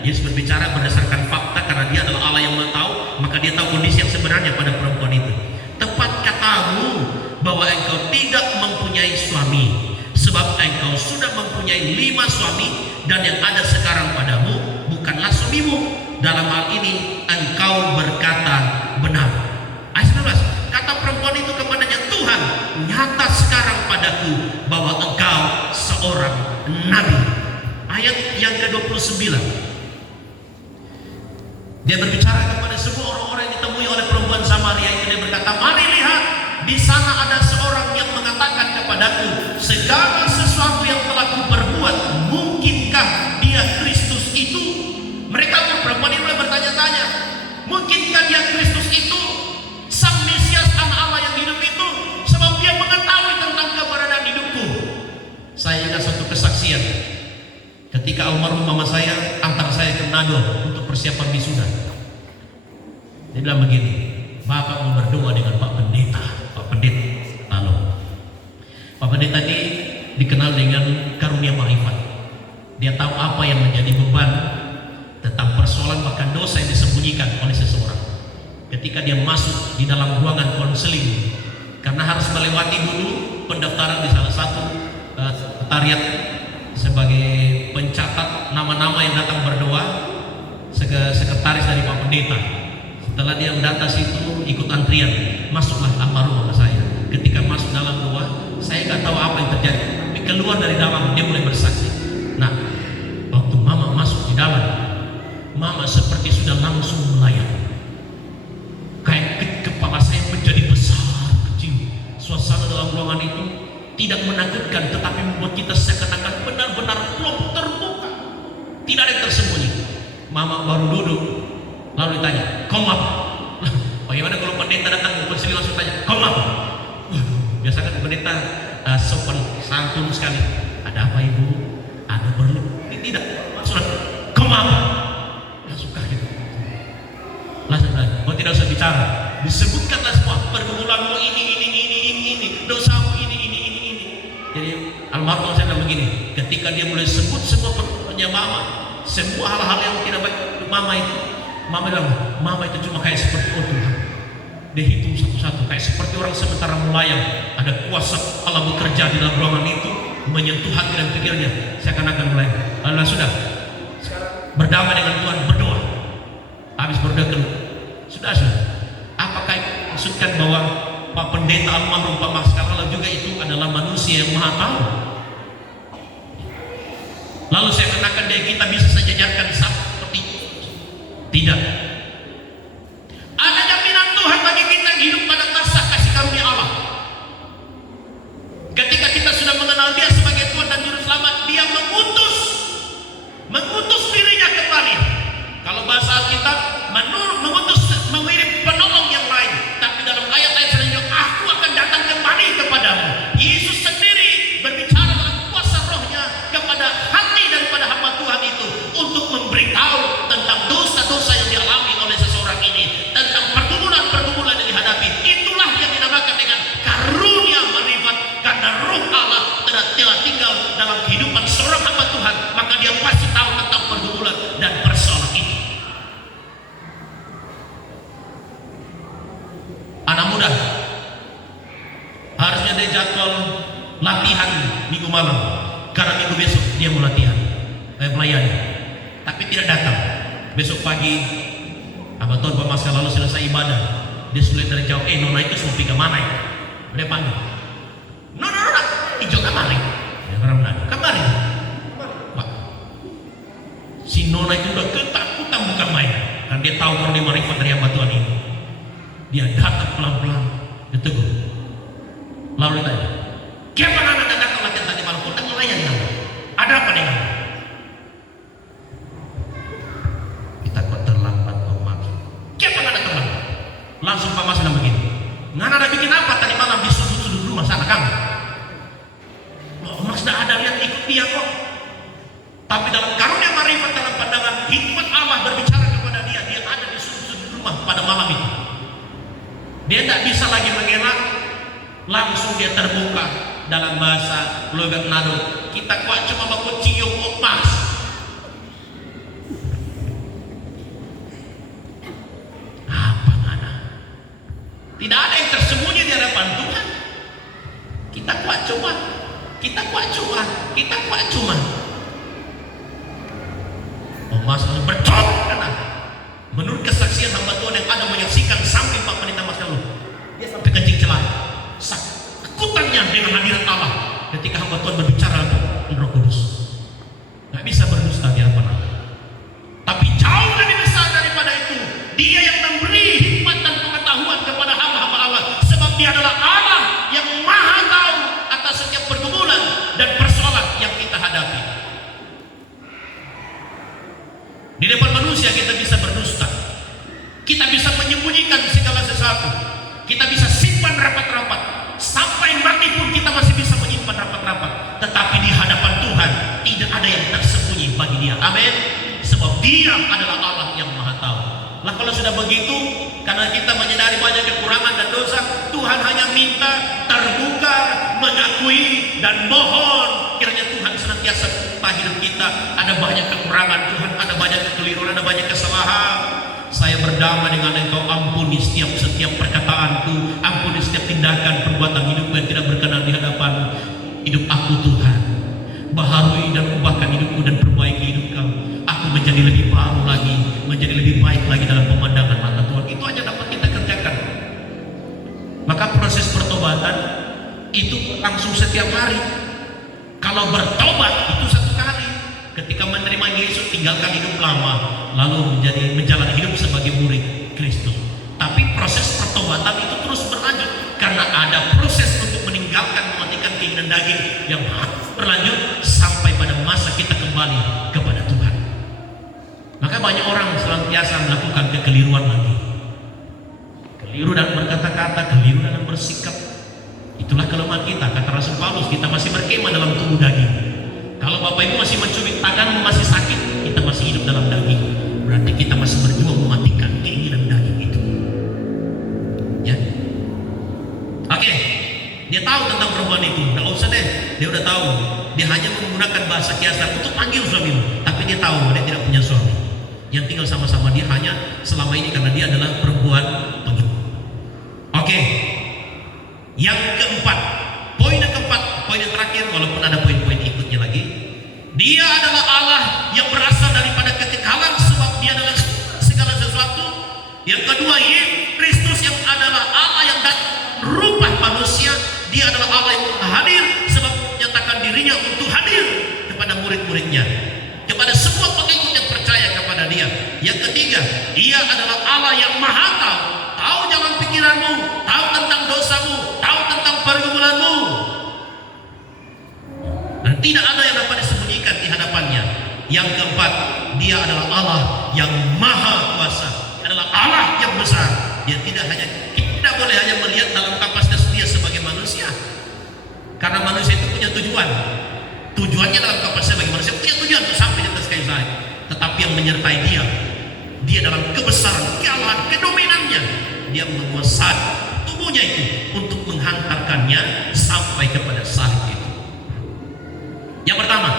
Yesus berbicara berdasarkan fakta karena dia adalah Allah yang Maha Tahu, maka dia tahu kondisi yang sebenarnya pada perempuan itu. Tepat katamu bahwa engkau tidak mempunyai suami, sebab engkau sudah mempunyai 5 suami, dan yang ada sekarang padamu bukanlah suamimu. Dalam hal ini engkau berkata benar. Ayat 19, kata perempuan itu kepadanya, Tuhan, nyata sekarang padaku bahwa engkau seorang nabi. Ayat yang ke-29, dia berbicara kepada semua orang-orang yang ditemui oleh perempuan Samaria itu. Dia berkata, mari lihat, di sana ada seorang yang mengatakan kepadaku segala sesuatu yang telah kuperbuat. Mungkinkah dia Kristus itu? Mereka perempuan ini mulai bertanya-tanya, mungkinkah dia Kristus itu, Sang Mesias anak Allah yang hidup itu? Sebab dia mengetahui tentang keberadaan hidupku. Saya ingat satu kesaksian ketika almarhum mama saya antar saya ke Manado untuk persiapan wisuda. Dia bilang begini, Bapak mau berdoa dengan Pak Pendeta. Lalu Pak Pendeta ini dikenal dengan karunia marifat. Dia tahu apa yang menjadi beban tentang persoalan bahkan dosa yang disembunyikan oleh seseorang. Ketika dia masuk di dalam ruangan konseling, karena harus melewati dulu pendaftaran di salah satu sekretariat sebagai pencatat nama-nama yang datang berdoa, sekretaris dari Pak Pendeta. Setelah dia mendata situ, ikut antrian, masuklah almarhum mama saya. Ketika masuk dalam doa, saya nggak tahu apa yang terjadi, tapi keluar dari dalam dia mulai bersaksi. Nah, waktu mama masuk di dalam, mama seperti sudah langsung melayang. Kayak kepala saya menjadi besar, kecil. Suasana dalam ruangan itu tidak menakutkan, tetapi membuat kita seakan-akan benar-benar plong terbuka. Tidak ada yang tersembunyi. Mama baru duduk, lalu ditanya, kau apa? Bagaimana kalau pendeta datang ke sini langsung tanya, kau apa? Biasa kan pendeta sopan santun sekali. Ada apa ibu? Ada perlu? Tidak. Maksudnya, kau apa? Langsung kaget. Langsung tanya, kau tidak usah bicara. Disebutkanlah semua pergumulanmu ini, dosamu ini. Jadi almarhum saya bilang begini, ketika dia mulai sebut semua perbuatannya mama, semua hal-hal yang tidak baik mama itu, mama bilang, mama itu cuma kayak seperti Tuhan. Dia hitung satu-satu kayak seperti orang sementara melayang. Ada kuasa Allah bekerja di dalam ruangan itu, menyentuh hati dan pikirnya. Saya akan melayang. Lalu sudah berdamai dengan Tuhan, berdoa. Habis berdoa sudah. Apakah itu maksudkan bahwa Pak Pendeta almarhum Pak Maskala juga itu adalah manusia yang Maha Tahu? Lalu saya katakan dia kita bisa sejajarkan seperti itu? Tidak. Ada jaminan Tuhan bagi kita yang hidup pada masa kasih karunia Allah. Ketika kita sudah mengenal Dia sebagai Tuhan dan Juru Selamat, Dia mengutus dirinya kembali. Kalau bahasa Alkitab, mengirim penolong yang lain. Tapi dalam ayat-ayat selanjutnya, aku akan datang kembali kepadamu. Yesus sendiri berbicara dalam kuasa rohnya kepada hati daripada hamba Tuhan itu untuk memberitahu tentang dosa-dosa yang dialami oleh seseorang ini, tentang pergumulan-pergumulan yang dihadapi. Itulah yang dinamakan dengan karunia marifat, karena roh Allah telah tinggal dalam kehidupan seorang hamba Tuhan, maka dia pasti tahu tentang pergumulan dan persoalan itu. Anak muda harusnya dia jadwal latihan minggu malam, karena minggu besok dia mau latihan melayani. tapi tidak datang. Besok pagi Abah Tuhan Pemaskah lalu selesai ibadah, dia sulit dari jauh, nona itu semua pergi mana ya? Dia panggil, nona, hijau kemari. Ya orang nanya, kemari. Pak, si nona itu udah ketakutan bukan main, kan dia tahu kalau dia marifat dari Abah Tuhan ini. Dia datang pelan-pelan, dia tegur. Lalu dia tanya, kenapa anak datang latihan tadi malam? Kita ngelayan kan? Ada apa dengan? Kita kok terlambat Om Mas. Kenapa anak terlambat? Langsung Pak Mas bilang begini, nggak ada bikin apa tadi malam di sudut-sudut rumah sana kamu? Loh, Mas tidak ada lihat ikut dia kok. Tapi dalam karunia marifat, dalam pandangan hikmat Allah berbicara kepada dia, dia ada di sudut-sudut rumah pada malam itu. Dia tidak bisa lagi mengelak, langsung dia terbuka dalam bahasa logat nado. Kita kuat cuma baku cium Mas. Apa ngana? Tidak ada yang tersembunyi di hadapan Tuhan. Kita kuat cuma. Mas bertobat karena menurut kesaksian hamba Tuhan yang ada menyaksikan samping Pak Pendeta Mas lalu, dia sampai kencing celana. Takutannya dengan hadirat Allah ketika hamba Tuhan berbicara dengan Roh Kudus. Nggak bisa berdusta di hadapan Allah. Tapi jauh lebih besar daripada itu, dia yang memberi hikmat dan pengetahuan kepada hamba-hamba Allah, sebab dia adalah Allah yang maha tahu atas setiap pergumulan dan persoalan yang kita hadapi. Di depan manusia kita bisa berdusta, kita bisa menyembunyikan segala sesuatu, kita bisa simpan rapat-rapat, sampai mati pun kita masih bisa menyimpan rapat-rapat. Tetapi di hadapan Tuhan tidak ada yang tersembunyi bagi Dia. Amin. Sebab Dia adalah Allah yang maha tahu. Lah kalau sudah begitu, karena kita menyadari banyak kekurangan dan dosa, Tuhan hanya minta terbuka, mengakui dan mohon kiranya Tuhan senantiasa buka hidup kita. Ada banyak kekurangan Tuhan, ada banyak kekeliruan, ada banyak kesalahan. Saya berdamai dengan Engkau, ampuni setiap perkataanku, ampuni setiap tindakan perbuatan hidupku yang tidak berkenan di hadapan hidup aku Tuhan. Baharui dan ubahkan hidupku dan perbaiki hidup Kau. Aku menjadi lebih baru lagi, menjadi lebih baik lagi dalam pemandangan mata Tuhan. Itu aja dapat kita kerjakan. Maka proses pertobatan itu langsung setiap hari. Kalau bertobat itu satu kali. Ketika menerima Yesus, tinggalkan hidup lama, lalu menjalani hidup sebagai murid Kristus. Tapi proses pertobatan itu terus berlanjut, karena ada proses untuk meninggalkan, mematikan keinginan daging yang berlanjut sampai pada masa kita kembali kepada Tuhan. Maka banyak orang senantiasa melakukan kekeliruan lagi, keliru dalam berkata-kata, keliru dalam bersikap. Itulah kelemahan kita. Kata Rasul Paulus, kita masih berkemah dalam tubuh daging. Kalau Bapak Ibu masih mencubit tangan, masih sakit, kita masih hidup dalam daging. Berarti kita masih berjuang mematikan keinginan daging itu. Ya. Oke. Dia tahu tentang perempuan itu. Nggak usah deh. Dia udah tahu. Dia hanya menggunakan bahasa kiasan untuk panggil suaminya. Tapi dia tahu dia tidak punya suami. Yang tinggal sama-sama dia hanya selama ini karena dia adalah perempuan pengikat. Oke. Yang keempat. Poin yang keempat, poin yang terakhir, walaupun ada poin-poin ikutnya lagi. Dia adalah Allah yang berasal daripada kekekalan, sebab Dia adalah segala sesuatu. Yang kedua, Yesus Kristus yang adalah Allah yang datang rupa manusia. Dia adalah Allah yang hadir, sebab menyatakan dirinya untuk hadir kepada murid-muridnya, kepada semua pengikut yang percaya kepada Dia. Yang ketiga, Dia adalah Allah yang maha tahu jalan pikiranmu, tahu tentang dosamu, tahu tentang pergumulanmu, dan tidak ada yang dapat disembunyikan di hadapannya. Yang keempat, Dia adalah Allah yang maha kuasa, adalah Allah yang besar. Dia tidak boleh hanya melihat dalam kapasitas Dia sebagai manusia, karena manusia itu punya tujuan. Tujuannya dalam kapasitas sebagai manusia punya tujuan untuk sampai di atas kayu salib. Tetapi yang menyertai Dia dalam kebesaran, kealahan, kedominannya, Dia menguasai tubuhnya itu untuk menghantarkannya sampai kepada salib itu. Yang pertama,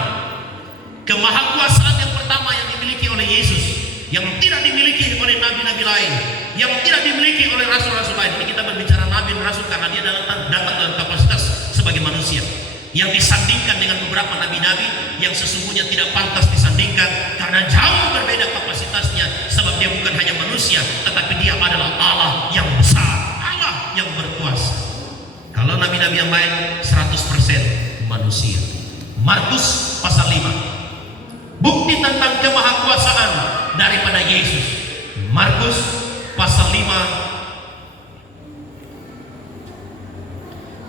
kemahakuasaan yang pertama yang dimiliki oleh Yesus, yang tidak dimiliki oleh nabi-nabi lain, yang tidak dimiliki oleh rasul-rasul lain. Ini kita berbicara nabi dan rasul karena dia datang dalam kapasitas sebagai manusia. yang disandingkan dengan beberapa nabi-nabi yang sesungguhnya tidak pantas disandingkan karena jauh berbeda kapasitasnya, sebab dia bukan hanya manusia tetapi dia adalah Allah yang besar, Allah yang berkuasa. Kalau nabi-nabi yang lain 100% manusia. Markus pasal 5, bukti tentang kemahakuasaan daripada Yesus. Markus pasal 5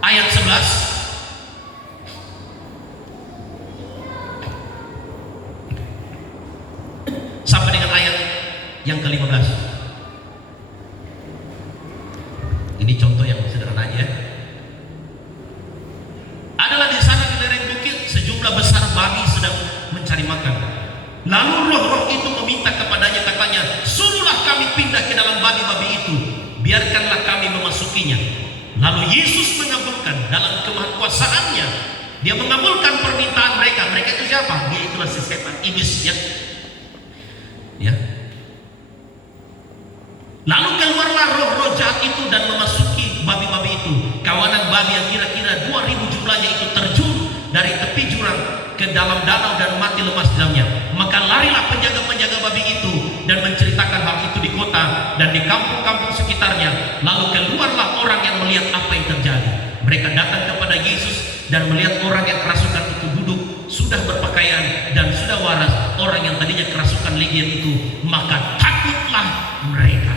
ayat 11 sampai dengan ayat yang ke-15. Ini contoh yang sederhana aja. Adalah di sana di lereng bukit sejumlah besar babi sedang mencari makan. Lalu roh-roh itu meminta kepadanya, katanya, suruhlah kami pindah ke dalam babi-babi itu, biarkanlah kami memasukinya. Lalu Yesus mengabulkan dalam kemahakuasaannya. Dia mengabulkan permintaan mereka. Mereka itu siapa? Dia itulah si setan, iblis, ya. Ya. Lalu keluarlah roh-roh jahat itu dan memasuki babi-babi itu. Kawanan babi yang kira-kira 2000 jumlahnya itu terjun dari tepi jurang ke dalam danau dan mati lemas di dalamnya. Maka larilah penjaga-penjaga babi itu dan menceritakan hal itu di kota dan di kampung-kampung sekitarnya. Lalu keluarlah orang yang melihat apa yang terjadi. Mereka datang kepada Yesus dan melihat orang yang kerasukan itu duduk, sudah berpakaian dan sudah waras. Orang yang tadinya kerasukan legion itu, maka takutlah mereka.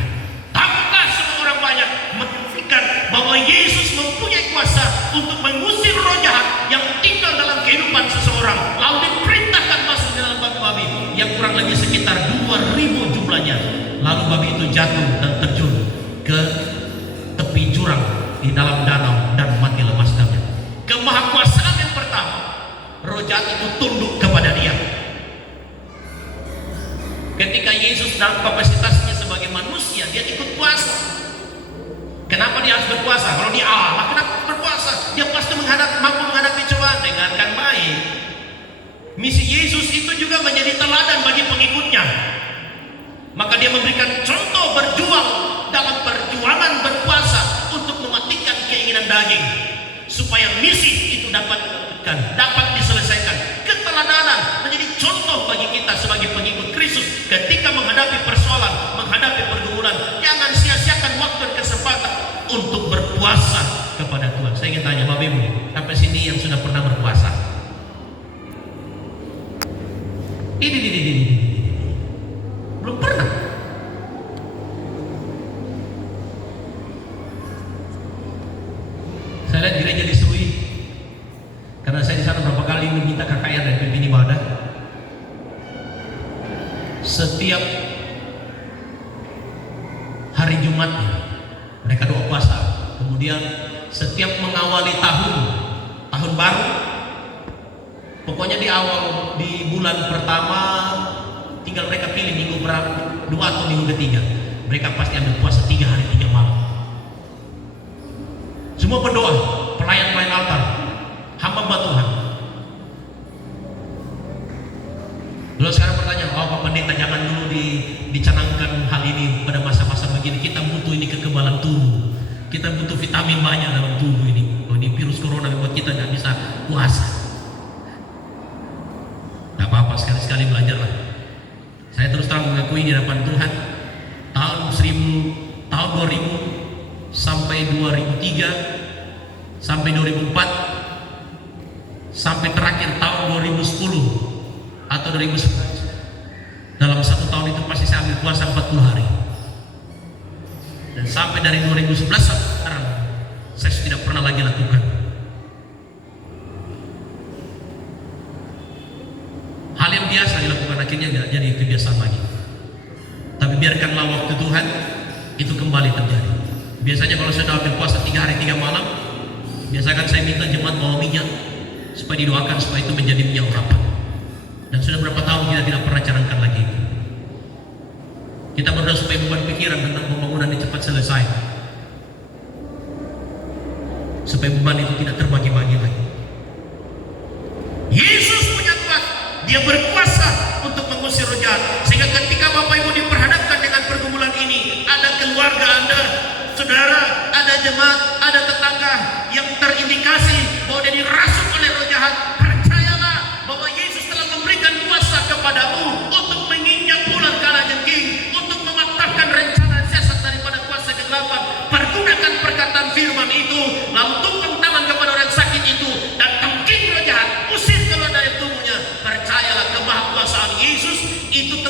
Takutlah semua orang banyak, menunjukkan bahwa Yesus mempunyai kuasa untuk mengusir roh jahat yang tinggal dalam kehidupan seseorang, lalu diperintahkan masuk di dalam babi-babi yang kurang lebih sekitar 2000 jumlahnya. Lalu babi itu jatuh dan terjun ke tepi jurang di dalam danau dan mati lemas dalamnya. Kemahakuasaan yang pertama, roh jahat itu tunduk kepada dia. Ketika Yesus dalam kapasitasnya sebagai manusia, dia ikut puasa. Kenapa dia harus berpuasa? Kalau dia Allah, kenapa berpuasa? Dia pasti mampu menghadapi cobaan. Dengarkan baik, misi Yesus itu juga menjadi teladan bagi pengikutnya. Maka dia memberikan contoh berjuang dalam perjuangan berpuasa untuk mematikan keinginan daging, supaya misi itu dapat diselesaikan. Keteladanan menjadi contoh bagi kita sebagai pengikut Kristus ketika menghadapi persoalan, menghadapi pergumulan. Jangan sia-siakan waktu dan kesempatan untuk berpuasa kepada Tuhan. Saya ingin tanya Bapak Ibu, sampai sini yang sudah pernah berpuasa? Ini belum pernah. Saya lihat gereja diserui karena saya di sana berapa kali meminta KKR dan pimpin ibadah. Setiap hari Jumatnya mereka doa puasa. Kemudian setiap mengawali tahun baru, pokoknya di bulan pertama tinggal mereka pilih minggu berapa, 2 atau minggu ketiga, mereka pasti ambil puasa 3 hari 3 malam. Semua berdoa, pelayan-pelayan altar, hamba Tuhan. Lalu sekarang pertanyaan, Pak Pendeta, jangan dulu dicanangkan hal ini pada masa-masa begini. Kita butuh ini kekebalan tubuh. Kita butuh vitamin banyak dalam tubuh ini. Oh, ini virus corona membuat kita tidak bisa puasa. Tidak apa-apa, sekali-sekali belajarlah. Saya terus terang mengakui di hadapan Tuhan, tahun 2000 sampai 2003 sampai 2004 sampai terakhir tahun 2010 atau 2011, dalam 1 tahun itu pasti saya ambil puasa 40 hari. Dan sampai dari 2011 sampai sekarang saya tidak pernah lagi lakukan. Hal yang biasa dilakukan akhirnya tidak jadi kebiasaan lagi. Tapi biarkanlah waktu Tuhan itu kembali terjadi. Biasanya kalau saya ambil puasa 3 hari 3 malam, biasakan saya minta jemaat bawa minyak supaya didoakan supaya itu menjadi minyak urapan. Dan sudah berapa tahun kita tidak pernah canangkan lagi itu. Kita berdoa supaya beban pikiran tentang pembangunan ini cepat selesai, supaya beban itu tidak terbagi-bagi lagi. Yesus punya kuasa, dia berkuasa untuk mengusir roh jahat. Sehingga ketika Bapak Ibu diperhadapkan dengan pergumulan ini, ada keluarga Anda, saudara, ada jemaat, ada tetangga yang terindikasi bahwa dia dirasuk oleh roh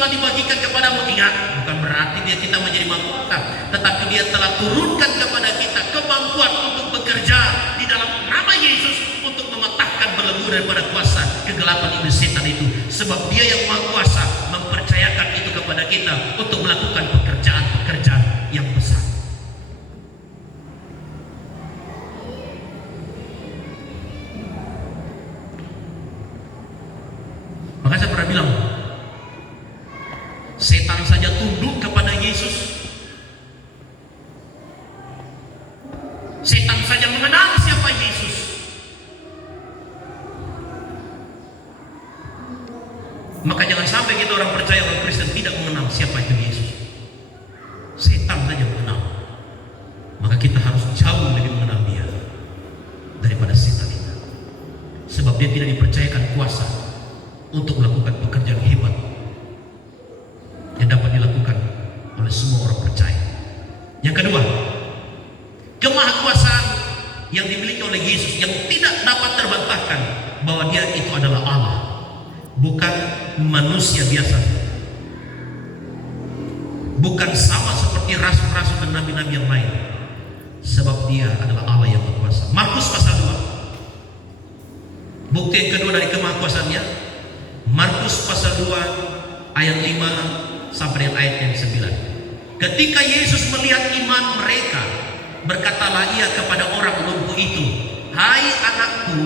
telah dibagikan kepadamu. Ingat, bukan berarti kita menjadi mahkota, tetapi dia telah turunkan kepada kita kemampuan untuk bekerja di dalam nama Yesus untuk mematahkan belenggu daripada kuasa kegelapan iblis setan itu. Sebab dia yang maha kuasa mempercayakan itu kepada kita untuk melakukan pekerjaan-pekerjaan yang besar. Maka saya pernah bilang, setan saja tunduk kepada Yesus. Setan saja mengenal siapa Yesus. Maka jangan sampai kita orang percaya, orang Kristen tidak mengenal siapa itu Yesus. Setan saja mengenal. Maka kita harus jauh lebih mengenal dia daripada setan itu. Sebab dia tidak dipercayakan kuasa untuk melakukan pekerjaan hebat yang dapat dilakukan oleh semua orang percaya. Yang kedua, kemahakuasaan yang dimiliki oleh Yesus yang tidak dapat terbantahkan bahwa dia itu adalah Allah, bukan manusia biasa, bukan sama seperti rasul-rasul dan nabi-nabi yang lain, sebab dia adalah Allah yang berkuasa. Markus pasal 2. Bukti yang kedua dari kemahakuasaannya, Markus pasal 2 ayat 5 sampai dengan ayat yang 9. Ketika Yesus melihat iman mereka, berkatalah ia kepada orang lumpuh itu, "Hai anakku,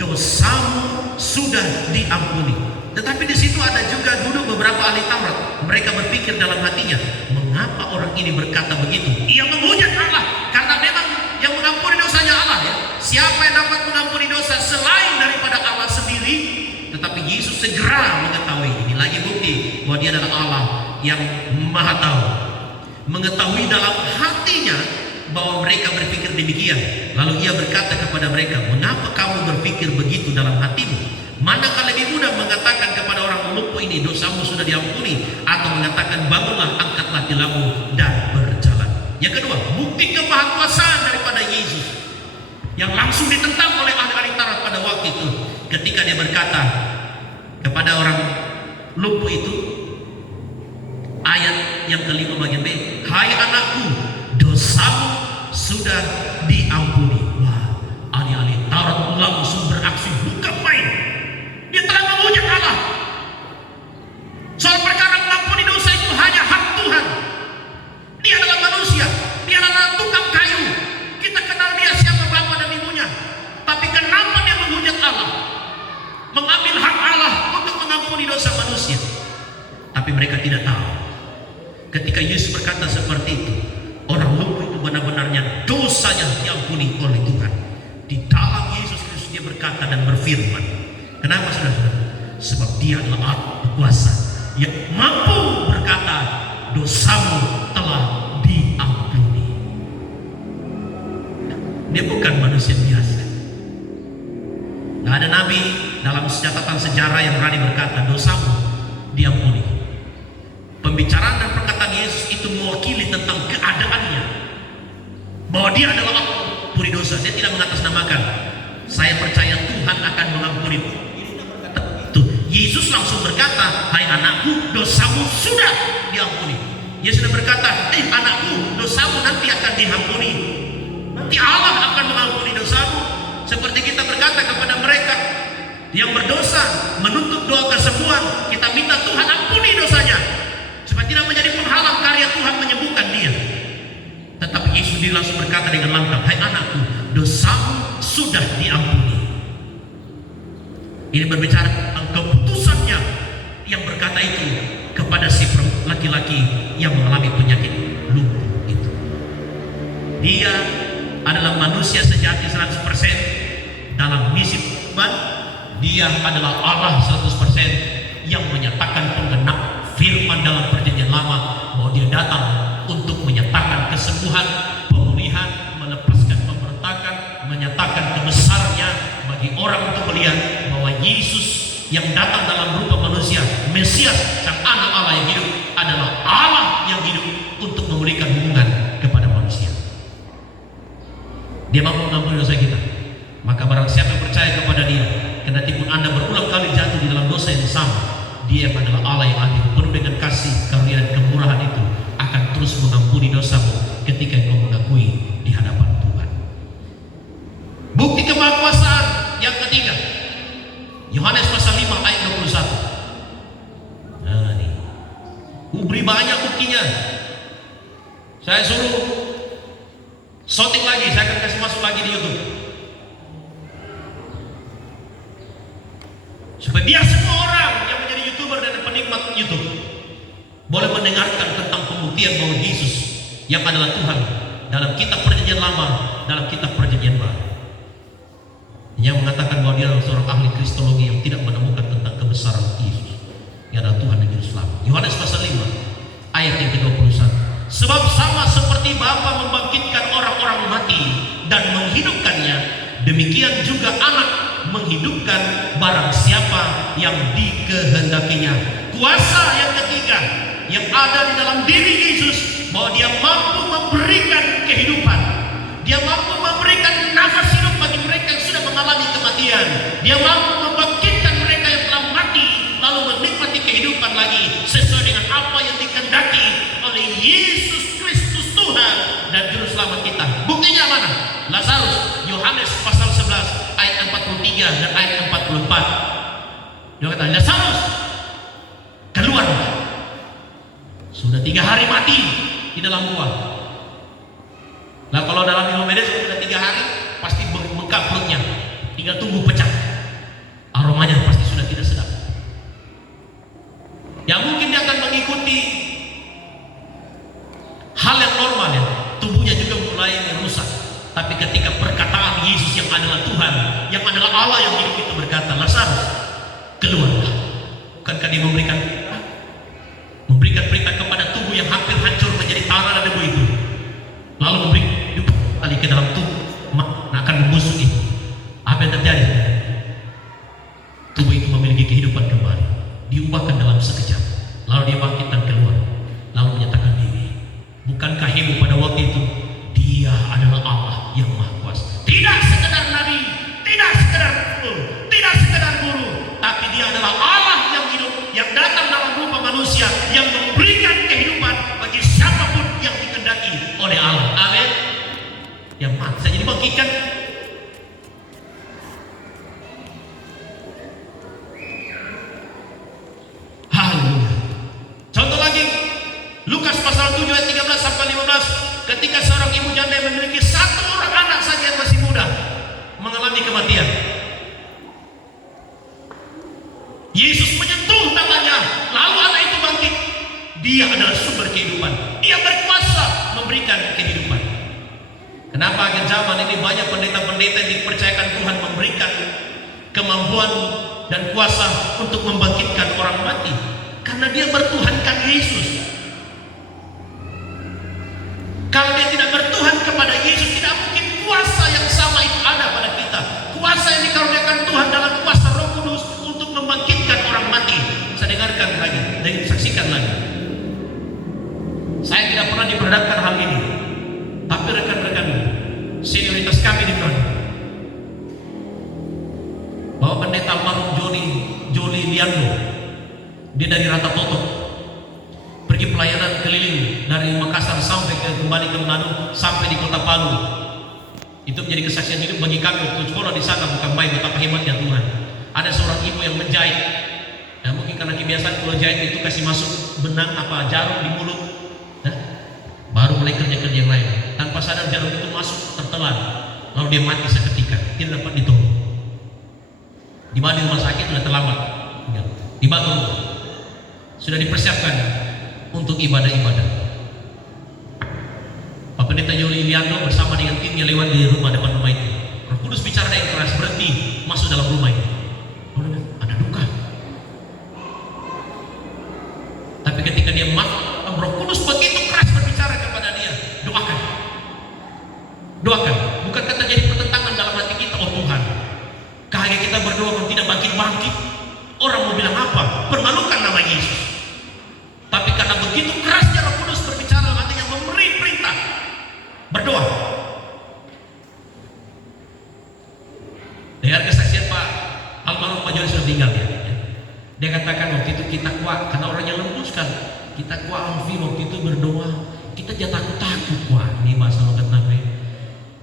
dosamu sudah diampuni." Tetapi di situ ada juga duduk beberapa ahli Taurat. Mereka berpikir dalam hatinya, mengapa orang ini berkata begitu? Ia menghujat Allah, karena memang yang mengampuni dosanya Allah, ya. Siapa yang dapat mengampuni dosa selain daripada Allah sendiri? Tetapi Yesus segera mengetahui, ini lagi bukti bahwa dia adalah Allah yang maha tahu. Mengetahui dalam hatinya bahwa mereka berpikir demikian. Lalu ia berkata kepada mereka, "Mengapa kamu berpikir begitu dalam hatimu? Manakah lebih mudah mengatakan kepada orang lumpuh ini, dosamu sudah diampuni, atau mengatakan, bangunlah, angkatlah tilammu dan berjalan?" Yang kedua, bukti kemahakuasaan daripada Yesus yang langsung ditentang oleh ahli-ahli Taurat pada waktu itu, ketika dia berkata kepada orang lumpuh itu, ayat yang kelima bagian B, "Hai anakku, dosamu sudah diampuni." Wah, ahli-ahli Taurat langsung beraksi, bukan main. Dia telah menghujat Allah. Soal perkara mengampuni dosa itu hanya hak Tuhan. Dia adalah manusia, dia adalah tukang kayu. Kita kenal dia siapa bapa dan ibunya. Tapi kenapa dia menghujat Allah, mengambil hak Allah untuk mengampuni dosa manusia? Tapi mereka tidak tahu, ketika Yesus berkata seperti itu, orang lumpuh itu benar-benarnya dosanya diampuni oleh Tuhan. Di dalam Yesus Kristus dia berkata dan berfirman. Kenapa saudara? Sebab dia adalah Allah berkuasa yang mampu berkata, dosamu telah diampuni. Dia bukan manusia biasa. Tidak ada nabi dalam catatan sejarah yang berani berkata, dosamu diampuni. Pembicaraan dan perkataan Yesus itu mewakili tentang keadaannya, bahwa dia adalah Allah puri dosa. Dia tidak mengatasnamakan, saya percaya Tuhan akan mengampuni. Yesus langsung berkata, "Hai anakku, dosamu sudah diampuni." Yesus sudah berkata, anakku, dosamu nanti akan diampuni. Nanti Allah akan mengampuni dosamu. Seperti kita berkata kepada mereka yang berdosa, menuntut doa kesembuhan, kita minta Tuhan ampuni dosanya, supaya tidak menjadi penghalang karya Tuhan menyembuhkan dia. Tetapi Yesus langsung berkata dengan lantang, "Hai anakku, dosamu sudah diampuni." Ini berbicara tentang keputusannya yang berkata itu kepada si laki-laki yang mengalami penyakit lumpuh itu. Dia adalah manusia sejati 100% dalam misi Tuhan. Dia adalah Allah 100% yang menyatakan penggenap firman dalam perjanjian lama, bahwa dia datang untuk menyatakan kesembuhan, pemulihan, melepaskan pemberontakan, menyatakan kebesarannya bagi orang untuk melihat bahwa Yesus yang datang dalam rupa manusia, Mesias, sang anak Allah yang hidup, adalah Allah yang hidup untuk memulihkan hubungan kepada manusia. Dia mampu mengampuni dosa kita. Maka barang siapa yang percaya kepada dia, kendati pun Anda berulang kali jatuh di dalam dosa yang sama, Dia yang adalah Allah yang adil, penuh dengan kasih, karunia dan kemurahan itu akan terus mengampuni dosamu ketika engkau mengakui di hadapan Tuhan. Bukti kemahakuasaan yang ketiga, Yohanes pasal 5 ayat 21. Nah ini, beri banyak buktinya. Saya suruh shooting lagi, saya akan kasih masuk lagi di YouTube, supaya biar semua orang yang menjadi YouTuber dan penikmat YouTube boleh mendengarkan tentang pembuktian bahwa Yesus yang adalah Tuhan dalam kitab perjanjian lama, dalam kitab perjanjian baru, yang mengatakan bahwa dia adalah seorang ahli kristologi yang tidak menemukan tentang kebesaran Yesus yang adalah Tuhan dan Juru Selamat. Yohanes pasal 5 ayat yang ke-21. Sebab sama seperti Bapa membangkitkan orang-orang mati dan menghidupkannya, demikian juga Anak menghidupkan barang siapa yang dikehendakinya. Kuasa yang ketiga yang ada di dalam diri Yesus, bahwa dia mampu memberikan kehidupan, dia mampu memberikan nafas hidup bagi mereka yang sudah mengalami kematian, dia mampu membangkitkan mereka yang telah mati lalu menikmati kehidupan lagi sesuai dengan apa yang dikehendaki oleh Yesus Kristus Tuhan dan Juru Selamat kita. Buktinya mana? Lazarus, Yohanes pasal 11 ayat 43 dan ayat 44. Dia kata, Lazarus, keluar. Sudah 3 hari mati di dalam gua. Nah kalau dalam ilmu medis sudah 3 hari pasti bengkak perutnya, tinggal tunggu pecah. Aromanya pasti sudah tidak sedap. Ya mungkin dia akan mengikuti hal yang normal ya, tubuhnya juga mulai rusak. Tapi ketika perkataan Yesus yang adalah Tuhan, yang adalah Allah yang hidup itu berkata, Lazarus, keluarlah. Bukankah dia memberikan perintah kepada tubuh yang hampir hancur menjadi tanah dan debu itu, lalu memberi hidup kembali ke dalam tubuh, akan membusuk itu. Apa yang terjadi? Tubuh itu memiliki kehidupan kembali, diubahkan dalam sekejap, lalu dia bangkit dan keluar, lalu menyatakan diri. Bukankah hebat pada waktu itu? Dia adalah Allah yang Maha Kuasa. Tidak sekedar nabi, tidak sekedar rasul, tidak sekedar guru, tapi dia adalah Allah yang hidup, yang datang dalam rupa manusia, yang memberikan kehidupan bagi siapapun yang dikehendaki oleh Allah. Amin. Yang mati saja dibangkitkan. Haleluya. Contoh lagi, Lukas pasal 7 ayat 13 sampai 15. Ketika seorang ibu janda yang memiliki 1 orang anak saja yang masih muda mengalami kematian, Yesus menyentuh tangannya, lalu anak itu bangkit. Dia adalah sumber kehidupan, dia berkuasa memberikan kehidupan. Kenapa akhir zaman ini banyak pendeta-pendeta yang dipercayakan Tuhan memberikan kemampuan dan kuasa untuk membangkitkan orang mati? Karena dia bertuhankan Yesus. Kalau dia tidak bertuhan kepada Yesus, tidak mungkin kuasa yang sama itu ada pada kita. Kuasa yang dikaruniakan Tuhan dalam kuasa Roh Kudus untuk membangkitkan orang mati. Saya dengarkan lagi dan saksikan lagi. Saya tidak pernah diperdengarkan hal ini, tapi rekan-rekan senioritas kami di Tuhan, bahwa pendeta almarhum Joli Liando, dia dari Rata Toto, pergi pelayanan keliling dari Makassar sampai kembali ke Manado sampai di kota Palu. Itu menjadi kesaksian hidup bagi kami waktu sekolah di sana. Bukan main betapa hebatnya Tuhan. Ada seorang ibu yang menjahit. Ya, mungkin karena kebiasaan kalau jahit itu kasih masuk benang jarum di mulut. Baru mulai kerja-kerja yang lain. Tanpa sadar jarum itu masuk tertelan. Lalu dia mati seketika. Tidak dapat ditolong. Di mana rumah sakit sudah terlambat. Di Batu sudah dipersiapkan untuk ibadah-ibadah. Pak Pendeta Joli Iliando bersama dengan timnya lewat di depan rumah itu. Roh Kudus bicara dengan keras, berhenti masuk dalam rumah itu. Ada duka. Tapi ketika dia masuk, Roh Kudus begitu keras berbicara kepada dia, doakan. Doakan. Bukankah terjadi pertentangan dalam hati kita, oh Tuhan, hanya kita berdoa tidak bangkit-bangkit, orang mau bilang apa? Permalukan nama Yesus. Tapi karena begitu kerasnya Roh Kudus berbicara, artinya memberi perintah, berdoa. Dengar kesaksian Pak almarhum Pak Joni sudah meninggal ya. Dia katakan waktu itu kita kuat karena orangnya lembut sekali. Kita kuat Amfi waktu itu berdoa. Kita jangan takut-takut kuat. Ini bahasa logat Nabi.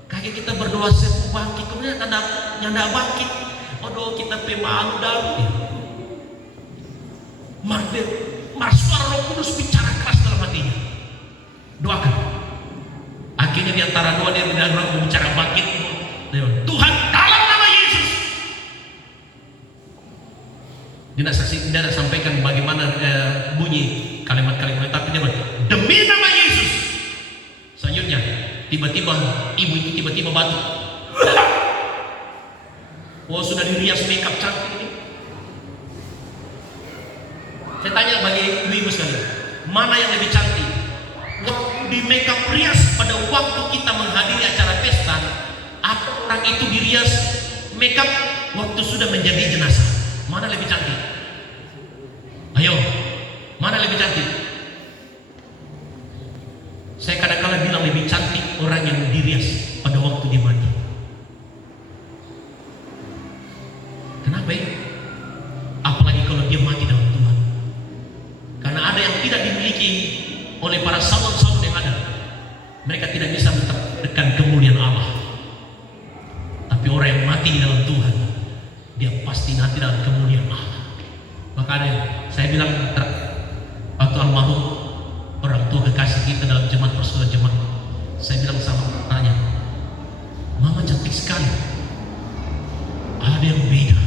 Kayak kita berdoa sembuh bangkit, kemudian nyanda bangkit. Aduh kita pemalu dalam. Suara Roh Kudus bicara keras dalam hatinya. Doakan. Akhirnya di antara doa dia bicara bangkit. Tuhan dalam nama Yesus. Dia tidak sampaikan bagaimana bunyi kalimat-kalimat, tapi dia bilang demi nama Yesus. Selanjutnya tiba-tiba ibu itu tiba-tiba batuk. Oh sudah dirias makeup cantik ini. Saya tanya bagi ibu-ibu sekalian, mana yang lebih cantik? Waktu di makeup rias pada waktu kita menghadiri acara pesta, atau orang itu dirias makeup waktu sudah menjadi jenazah? Mana lebih cantik? Ayo, mana lebih cantik? Saya kadang-kadang bilang lebih cantik orang yang dirias pada waktu dia mati. Kenapa ya? Apalagi kalau dia mati dalam Tuhan. Karena ada yang tidak dimiliki oleh para sahabat-sahabat yang ada. Mereka tidak bisa mendapatkan kemuliaan Allah. Tapi orang yang mati di dalam Tuhan, dia pasti nanti dalam kemuliaan Allah. Makanya saya bilang waktu almarhum orang tua kekasih kita dalam jemaat persaudaraan jemaat, saya bilang sama tanya, mama cantik sekali. Ada yang beda.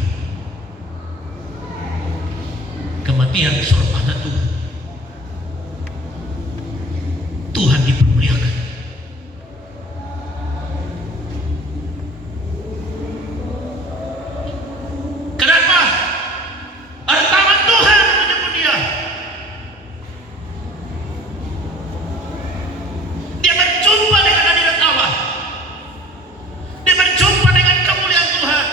Kematian seorang anak Tuhan. Tuhan dipermuliakan. Kenapa? Ada tangan Tuhan menyebut dia. Dia berjumpa dengan hadirat Allah. Dia berjumpa dengan kemuliaan Tuhan.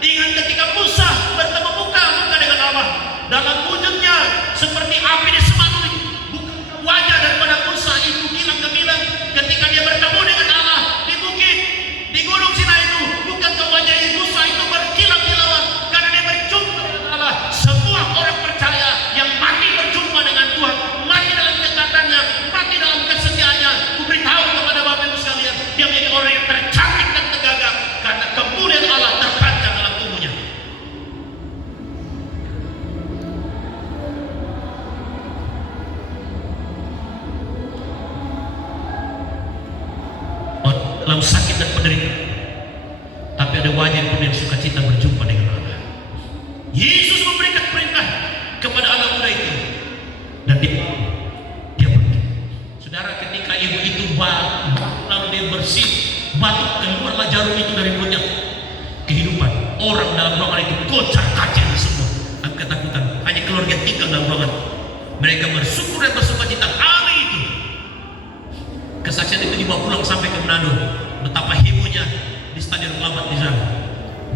Ingat ketika Musa bertemu muka dengan Allah, dalam wujudnya seperti api di semanggi. Bukan wajah daripada Musa itu kilang gemilang ketika dia bertemu dengan Allah di bukit, di gunung Sinai itu. Bukan wajah Musa itu berkilang-kilauan karena dia berjumpa dengan Allah. Semua orang percaya yang mati berjumpa dengan Tuhan, mati dalam ketatannya, mati dalam kesetiaannya. Kuberitahu kepada Bapak Ibu sekalian, dia menjadi orang yang tercantik dan tergagah karena kemuliaan Allah terpancar dalam tubuhnya. Dalam sakit dan penderitaan, tapi ada wajah yang penuh sukacita berjumpa dengan Allah. Yesus memberikan perintah kepada anak muda itu, dan dia pergi. Saudara, ketika ibu itu lalu dia bersih, batuk, keluarlah jarum itu dari mulutnya. Kehidupan orang dalam ruangan itu kocar kacir semua. Aku ketakutan, hanya keluarga tinggal dalam ruangan. Mereka bersyukur dan bersukacita hari itu. Kesaksian itu dibawa pulang sampai ke Manado. Betapa hebohnya di Stadion Kelabat di sana.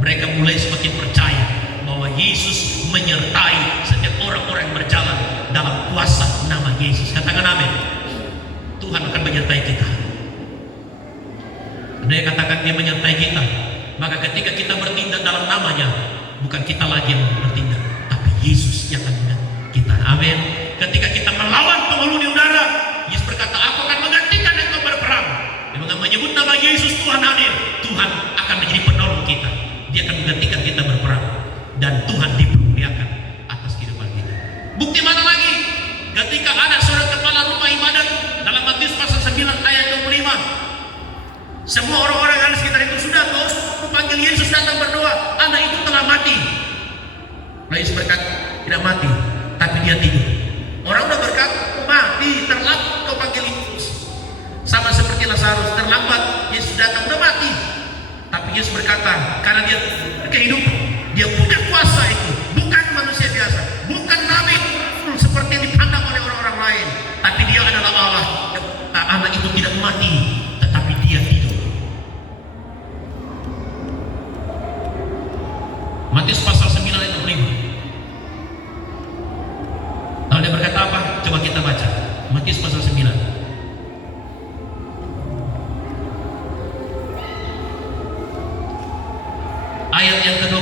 Mereka mulai semakin percaya bahwa Yesus menyertai setiap orang-orang yang berjalan dalam kuasa nama Yesus. Katakan amin. Tuhan akan menyertai kita. Dia katakan dia menyertai kita. Maka ketika kita bertindak dalam namanya, bukan kita lagi yang bertindak, tapi Yesus yang akan menyertai kita. Amin. Ketika kita melawan penghuni udara, Yesus berkata, aku akan menggantikan engkau berperang. Dia menyebut nama Yesus, Tuhan hadir. Tuhan akan menjadi penolong kita. Dia akan menggantikan kita berperang. Dan Tuhan dipermuliakan atas kehidupan kita. Bukti mana lagi? Ketika ada seorang kepala rumah ibadat dalam Matius pasal 9 ayat 25. Semua orang-orang yang ada di sekitar itu sudah panggil Yesus datang berdoa. Anak itu telah mati. Lalu Yesus berkata, tidak mati, tapi dia tidur. Orang udah berkata, mati, terlambat kau panggil Yesus. Sama seperti Lazarus, terlambat Yesus datang, udah mati. Tapi Yesus berkata, karena dia kehidupan, dia punya kuasa itu. Bukan manusia biasa, bukan nabi seperti yang dipandang oleh orang-orang lain. Tapi dia adalah Allah. Anak itu tidak mati, tetapi dia tidur. Matius pasal 9 ayat 25. Lalu dia berkata apa? Coba kita baca Matius pasal 9. Ayat yang kedua.